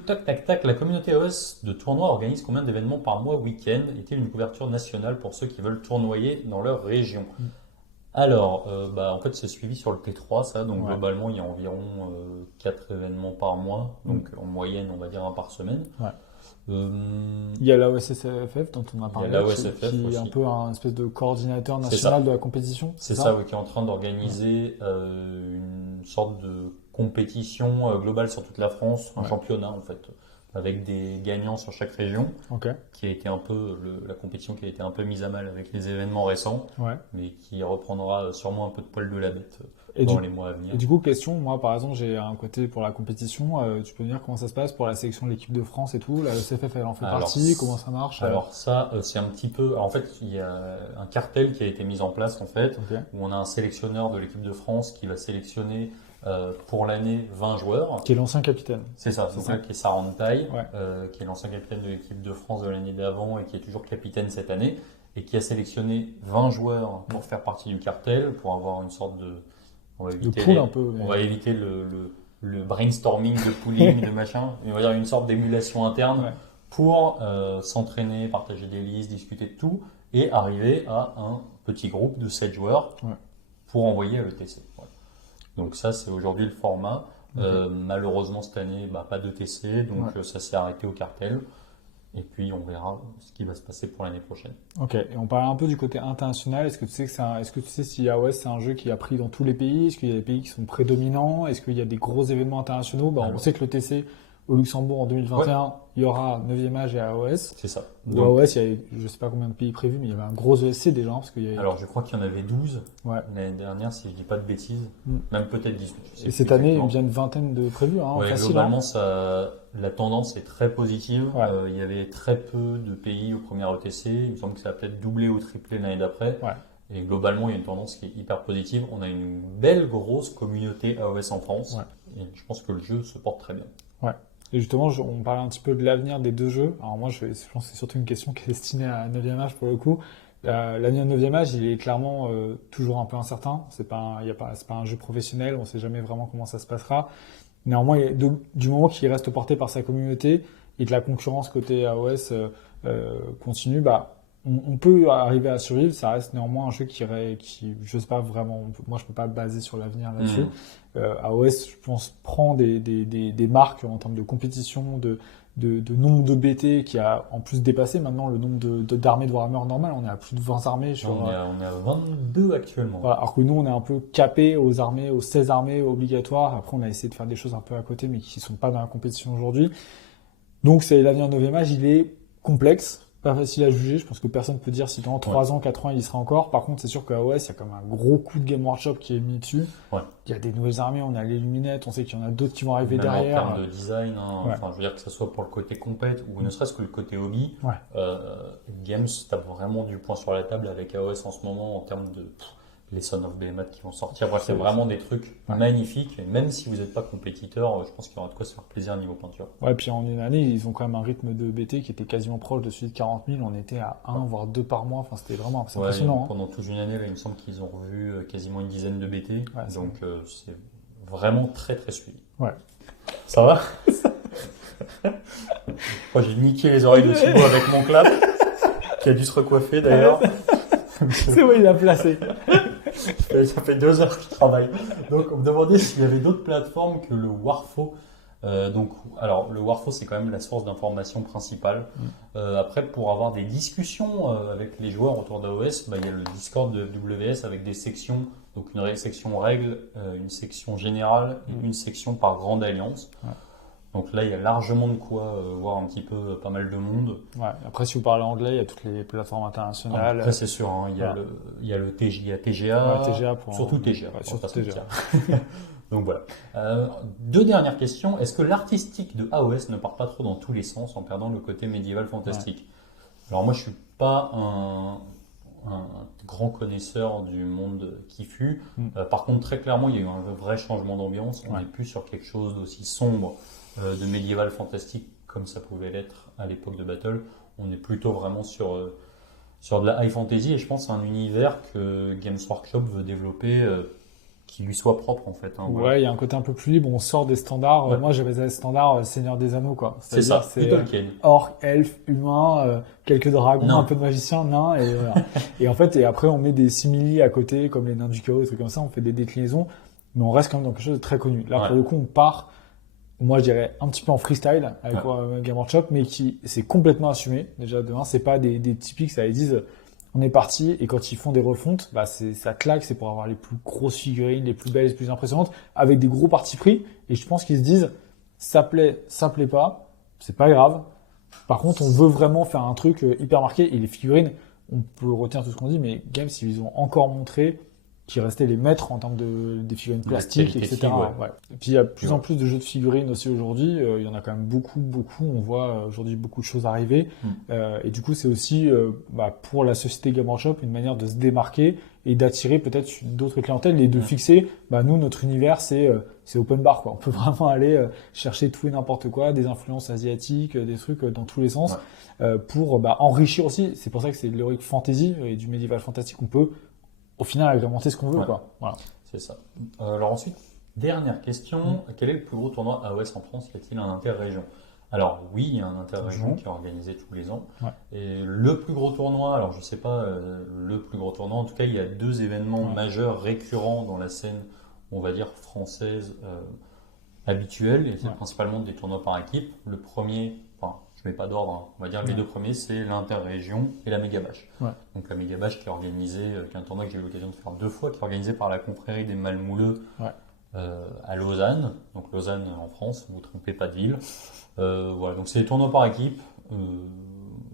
Tac, tac, tac. La communauté AOS de tournoi organise combien d'événements par mois, week-end? Est-il une couverture nationale pour ceux qui veulent tournoyer dans leur région? Alors, en fait, c'est suivi sur le T3, ça. Donc, Ouais. globalement, il y a environ 4 événements par mois. Donc, en moyenne, on va dire un par semaine. Ouais. Euh, Il y a l'AOSSF dont on a parlé, Il y a l'AOSFF qui est aussi. un peu un espèce de coordinateur C'est national de la compétition. C'est ça, oui, qui est en train d'organiser une sorte de compétition globale sur toute la France, un Ouais. championnat en fait, avec des gagnants sur chaque région, Ok. qui a été un peu la compétition qui a été un peu mise à mal avec les événements récents, Ouais. mais qui reprendra sûrement un peu de poil de la bête Et dans du, les mois à venir. et du coup, question, moi par exemple, j'ai un côté pour la compétition. Tu peux me dire comment ça se passe pour la sélection de l'équipe de France et tout? La SFF, elle en fait Alors, partie. Comment ça marche? Alors ça, c'est un petit peu. Alors, en fait, il y a un cartel qui a été mis en place en fait, Ok. où on a un sélectionneur de l'équipe de France qui va sélectionner pour l'année 20 joueurs. Qui est l'ancien capitaine. C'est ça, C'est donc ça. là, qui est Sarantaï, Ouais. qui est l'ancien capitaine de l'équipe de France de l'année d'avant et qui est toujours capitaine cette année, et qui a sélectionné 20 joueurs pour faire partie du cartel, pour avoir une sorte de. On va De éviter, poule un peu. mais- on va éviter le brainstorming de pooling, de machin, mais on va dire une sorte d'émulation interne Ouais. pour s'entraîner, partager des listes, discuter de tout, et arriver à un petit groupe de 7 joueurs Ouais. pour envoyer à l'ETC. Voilà. Donc ça, c'est aujourd'hui le format. Ok. Malheureusement, cette année, pas de TC, donc Ouais. ça s'est arrêté au cartel. Et puis, on verra ce qui va se passer pour l'année prochaine. Ok, et on parlait un peu du côté international. Est-ce que tu sais que est-ce que tu sais si AOS c'est un jeu qui a pris dans tous les pays? Est-ce qu'il y a des pays qui sont prédominants? Est-ce qu'il y a des gros événements internationaux? On Alors. sait que le TC au Luxembourg en 2021, il y aura 9e âge et AOS. C'est ça. Ou Donc, AOS, il y avait, je sais pas combien de pays prévus, mais il y avait un gros ESC déjà, parce qu'il y avait... alors, je crois qu'il y en avait 12 Ouais. l'année dernière, si je dis pas de bêtises. Mm. Même peut-être 18. je sais Et plus cette année, il y a exactement. bien une vingtaine de prévus, hein, Ouais, facile. globalement, la tendance est très positive. Ouais. Il y avait très peu de pays au premier ETC. Il me semble que ça a peut-être doublé ou triplé l'année d'après. Ouais. Et globalement, il y a une tendance qui est hyper positive. On a une belle grosse communauté AOS en France. Ouais. Et je pense que le jeu se porte très bien. Et justement, on parlait un petit peu de l'avenir des deux jeux. Alors moi, je pense que c'est surtout une question qui est destinée à 9e âge pour le coup. L'avenir de 9e âge, il est clairement toujours un peu incertain. C'est pas un jeu professionnel, on sait jamais vraiment comment ça se passera. Néanmoins, du moment qu'il reste porté par sa communauté et que la concurrence côté AOS continue, on peut arriver à survivre. Ça reste néanmoins un jeu qui je sais pas vraiment, moi je peux pas baser sur l'avenir là-dessus. AOS, je pense, prend des marques en termes de compétition, de nombre de BT qui a en plus dépassé maintenant le nombre d'armées de Warhammer normal. On est à plus de 20 armées sur. On est à 22 actuellement. Voilà, alors que nous, on est un peu capé aux 16 armées obligatoires. Après, on a essayé de faire des choses un peu à côté, mais qui sont pas dans la compétition aujourd'hui. Donc, c'est l'avenir de 9e âge. Il est complexe, pas facile à juger. Je pense que personne peut dire si dans 3 ans, 4 ans, il y sera encore. Par contre, c'est sûr qu'à OS, il y a comme un gros coup de Game Workshop qui est mis dessus. Ouais. Il y a des nouvelles armées, on a les luminettes, on sait qu'il y en a d'autres qui vont arriver Même derrière. en termes de design, hein, Ouais. enfin, je veux dire que ce soit pour le côté compète ou ne serait-ce que le côté hobby, Ouais. Games tape vraiment du poing sur la table avec AOS en ce moment en termes de les Sons of Behemoth qui vont sortir. Bref, c'est vraiment des trucs Ouais. magnifiques. Et même si vous n'êtes pas compétiteur, je pense qu'il y aura de quoi se faire plaisir niveau peinture. Ouais, puis en une année, ils ont quand même un rythme de BT qui était quasiment proche de celui de 40 000. On était à 1, voire 2 par mois. Enfin, c'était vraiment c'est Ouais, impressionnant. Hein. pendant toute une année, là, il me semble qu'ils ont revu quasiment une dizaine de BT. Ouais, c'est donc, c'est vraiment très très suivi. Ouais. Ça va? Moi, j'ai niqué les oreilles de Thibaut avec mon clap, qui a dû se recoiffer d'ailleurs. C'est vrai, il a placé. Ça fait 2 heures que je travaille. Donc, on me demandait s'il y avait d'autres plateformes que le Warfo Donc, alors, le Warfo, c'est quand même la source d'information principale. Après, pour avoir des discussions avec les joueurs autour d'AOS, il y a le Discord de WS avec des sections. Donc, une section règles, une section générale et une section par grande alliance. Ouais. Donc là, il y a largement de quoi voir un petit peu pas mal de monde. Ouais. Après, si vous parlez anglais, il y a toutes les plateformes internationales. Après, c'est sûr, hein, il y a le TGA, TGA pour surtout TGA. Ouais, surtout TGA. Donc voilà. Deux dernières questions. Est-ce que l'artistique de AOS ne part pas trop dans tous les sens en perdant le côté médiéval fantastique? Alors moi, je suis pas un grand connaisseur du monde qui fut. Par contre, très clairement, il y a eu un vrai changement d'ambiance. On n'est plus sur quelque chose d'aussi sombre de médiéval fantastique comme ça pouvait l'être à l'époque de Battle. On est plutôt vraiment sur de la high fantasy et je pense que c'est un univers que Games Workshop veut développer qui lui soit propre en fait. Hein, ouais, il y a un côté un peu plus libre, on sort des standards. Ouais. Moi, j'avais des standards Seigneur des Anneaux, quoi. C'est ça, c'est Tolkien. orc, elfe, humain, quelques dragons, Nains. un peu de magiciens, nains, et voilà. Et en fait, et après, on met des simili à côté, comme les nains du chaos, des trucs comme ça, on fait des déclinaisons, mais on reste quand même dans quelque chose de très connu. Là, pour le coup, on part, moi, je dirais, un petit peu en freestyle avec Game Workshop, mais c'est complètement assumé. Déjà, de un, c'est pas des typiques, ça, ils disent, on est parti, et quand ils font des refontes, ça claque, c'est pour avoir les plus grosses figurines, les plus belles, les plus impressionnantes, avec des gros partis pris. Et je pense qu'ils se disent, ça plaît pas, c'est pas grave. Par contre, on veut vraiment faire un truc hyper marqué. Et les figurines, on peut retenir tout ce qu'on dit, mais Games, ils ont encore montré qu'ils restaient les maîtres en termes des figurines plastiques, etc. Ouais. Et puis il y a de plus en plus de jeux de figurines aussi aujourd'hui. Il y en a quand même beaucoup. On voit aujourd'hui beaucoup de choses arriver. Et du coup, c'est aussi pour la société Game Workshop une manière de se démarquer et d'attirer peut-être d'autres clientèles et de fixer. Nous, notre univers, c'est open bar, quoi. On peut vraiment aller chercher tout et n'importe quoi, des influences asiatiques, des trucs dans tous les sens, pour enrichir aussi. C'est pour ça que c'est de l'heroic fantasy et du medieval fantastique. On peut au final agrémenter ce qu'on veut, quoi. Voilà. C'est ça. Alors ensuite, dernière question. Quel est le plus gros tournoi AOS en France? Y a-t-il un interrégion? Alors oui, il y a un interrégion qui est organisé tous les ans. Et le plus gros tournoi, alors je sais pas le plus gros tournoi, en tout cas il y a deux événements majeurs récurrents dans la scène, on va dire française habituelle, et c'est principalement des tournois par équipe. Le premier, je mets pas d'ordre, hein. On va dire les deux premiers, c'est l'interrégion et la mégabash. Donc la mégabash qui est organisée, qui est un tournoi que j'ai eu l'occasion de faire 2 fois, qui est organisé par la confrérie des Malmouleux à Lausanne. Donc Lausanne en France, vous ne trompez pas de ville. Voilà, donc c'est des tournois par équipe.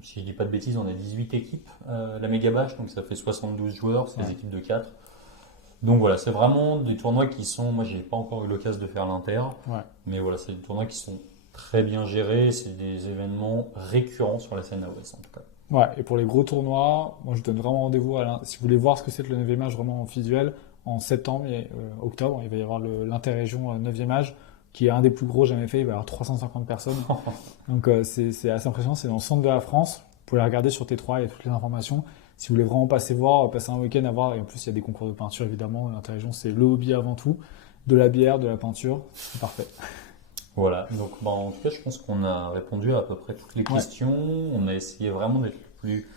Si je dis pas de bêtises, on a 18 équipes la mégabash, donc ça fait 72 joueurs, c'est des équipes de 4. Donc voilà, c'est vraiment des tournois qui sont, moi j'ai pas encore eu l'occasion de faire l'inter, mais voilà, c'est des tournois qui sont très bien gérés, c'est des événements récurrents sur la scène AOS en tout cas. Ouais, et pour les gros tournois, moi je donne vraiment rendez-vous si vous voulez voir ce que c'est que le 9e âge vraiment visuel, en septembre et octobre, il va y avoir l'interrégion 9e âge, qui est un des plus gros jamais fait, il va y avoir 350 personnes. Donc c'est assez impressionnant, c'est dans le centre de la France, vous pouvez la regarder sur T3, il y a toutes les informations. Si vous voulez vraiment passer un week-end à voir, et en plus il y a des concours de peinture évidemment, l'interrégion c'est le hobby avant tout, de la bière, de la peinture, c'est parfait. Voilà, donc en tout cas, je pense qu'on a répondu à peu près toutes les questions. On a essayé vraiment d'être le plus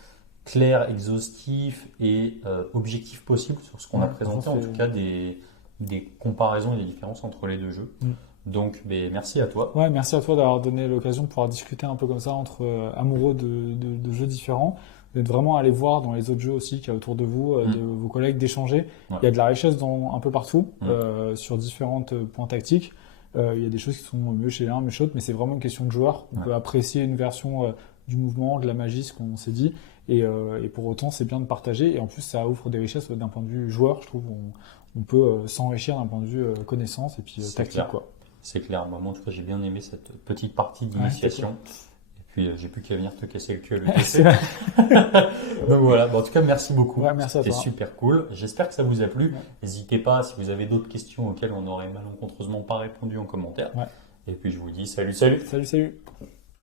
clair, exhaustif et objectif possible sur ce qu'on a présenté, en tout cas des comparaisons et des différences entre les deux jeux. Donc, merci à toi. Ouais, merci à toi d'avoir donné l'occasion de pouvoir discuter un peu comme ça entre amoureux de jeux différents. D'être vraiment aller voir dans les autres jeux aussi qu'il y a autour de vous, de vos collègues, d'échanger. Il y a de la richesse un peu partout, sur différentes points tactiques. Il y a des choses qui sont mieux chez l'un, mieux chez l'autre, mais c'est vraiment une question de joueur. On peut apprécier une version du mouvement, de la magie, ce qu'on s'est dit, et pour autant c'est bien de partager, et en plus ça ouvre des richesses d'un point de vue joueur, je trouve. On peut s'enrichir d'un point de vue connaissance et puis tactique, quoi. C'est clair. Moi en tout cas j'ai bien aimé cette petite partie d'initiation. Puis j'ai plus qu'à venir te casser le cul le PC. Donc voilà, en tout cas merci beaucoup. Merci à toi. C'était super cool. J'espère que ça vous a plu. N'hésitez pas si vous avez d'autres questions auxquelles on aurait malencontreusement pas répondu en commentaire. Et puis je vous dis salut. Salut.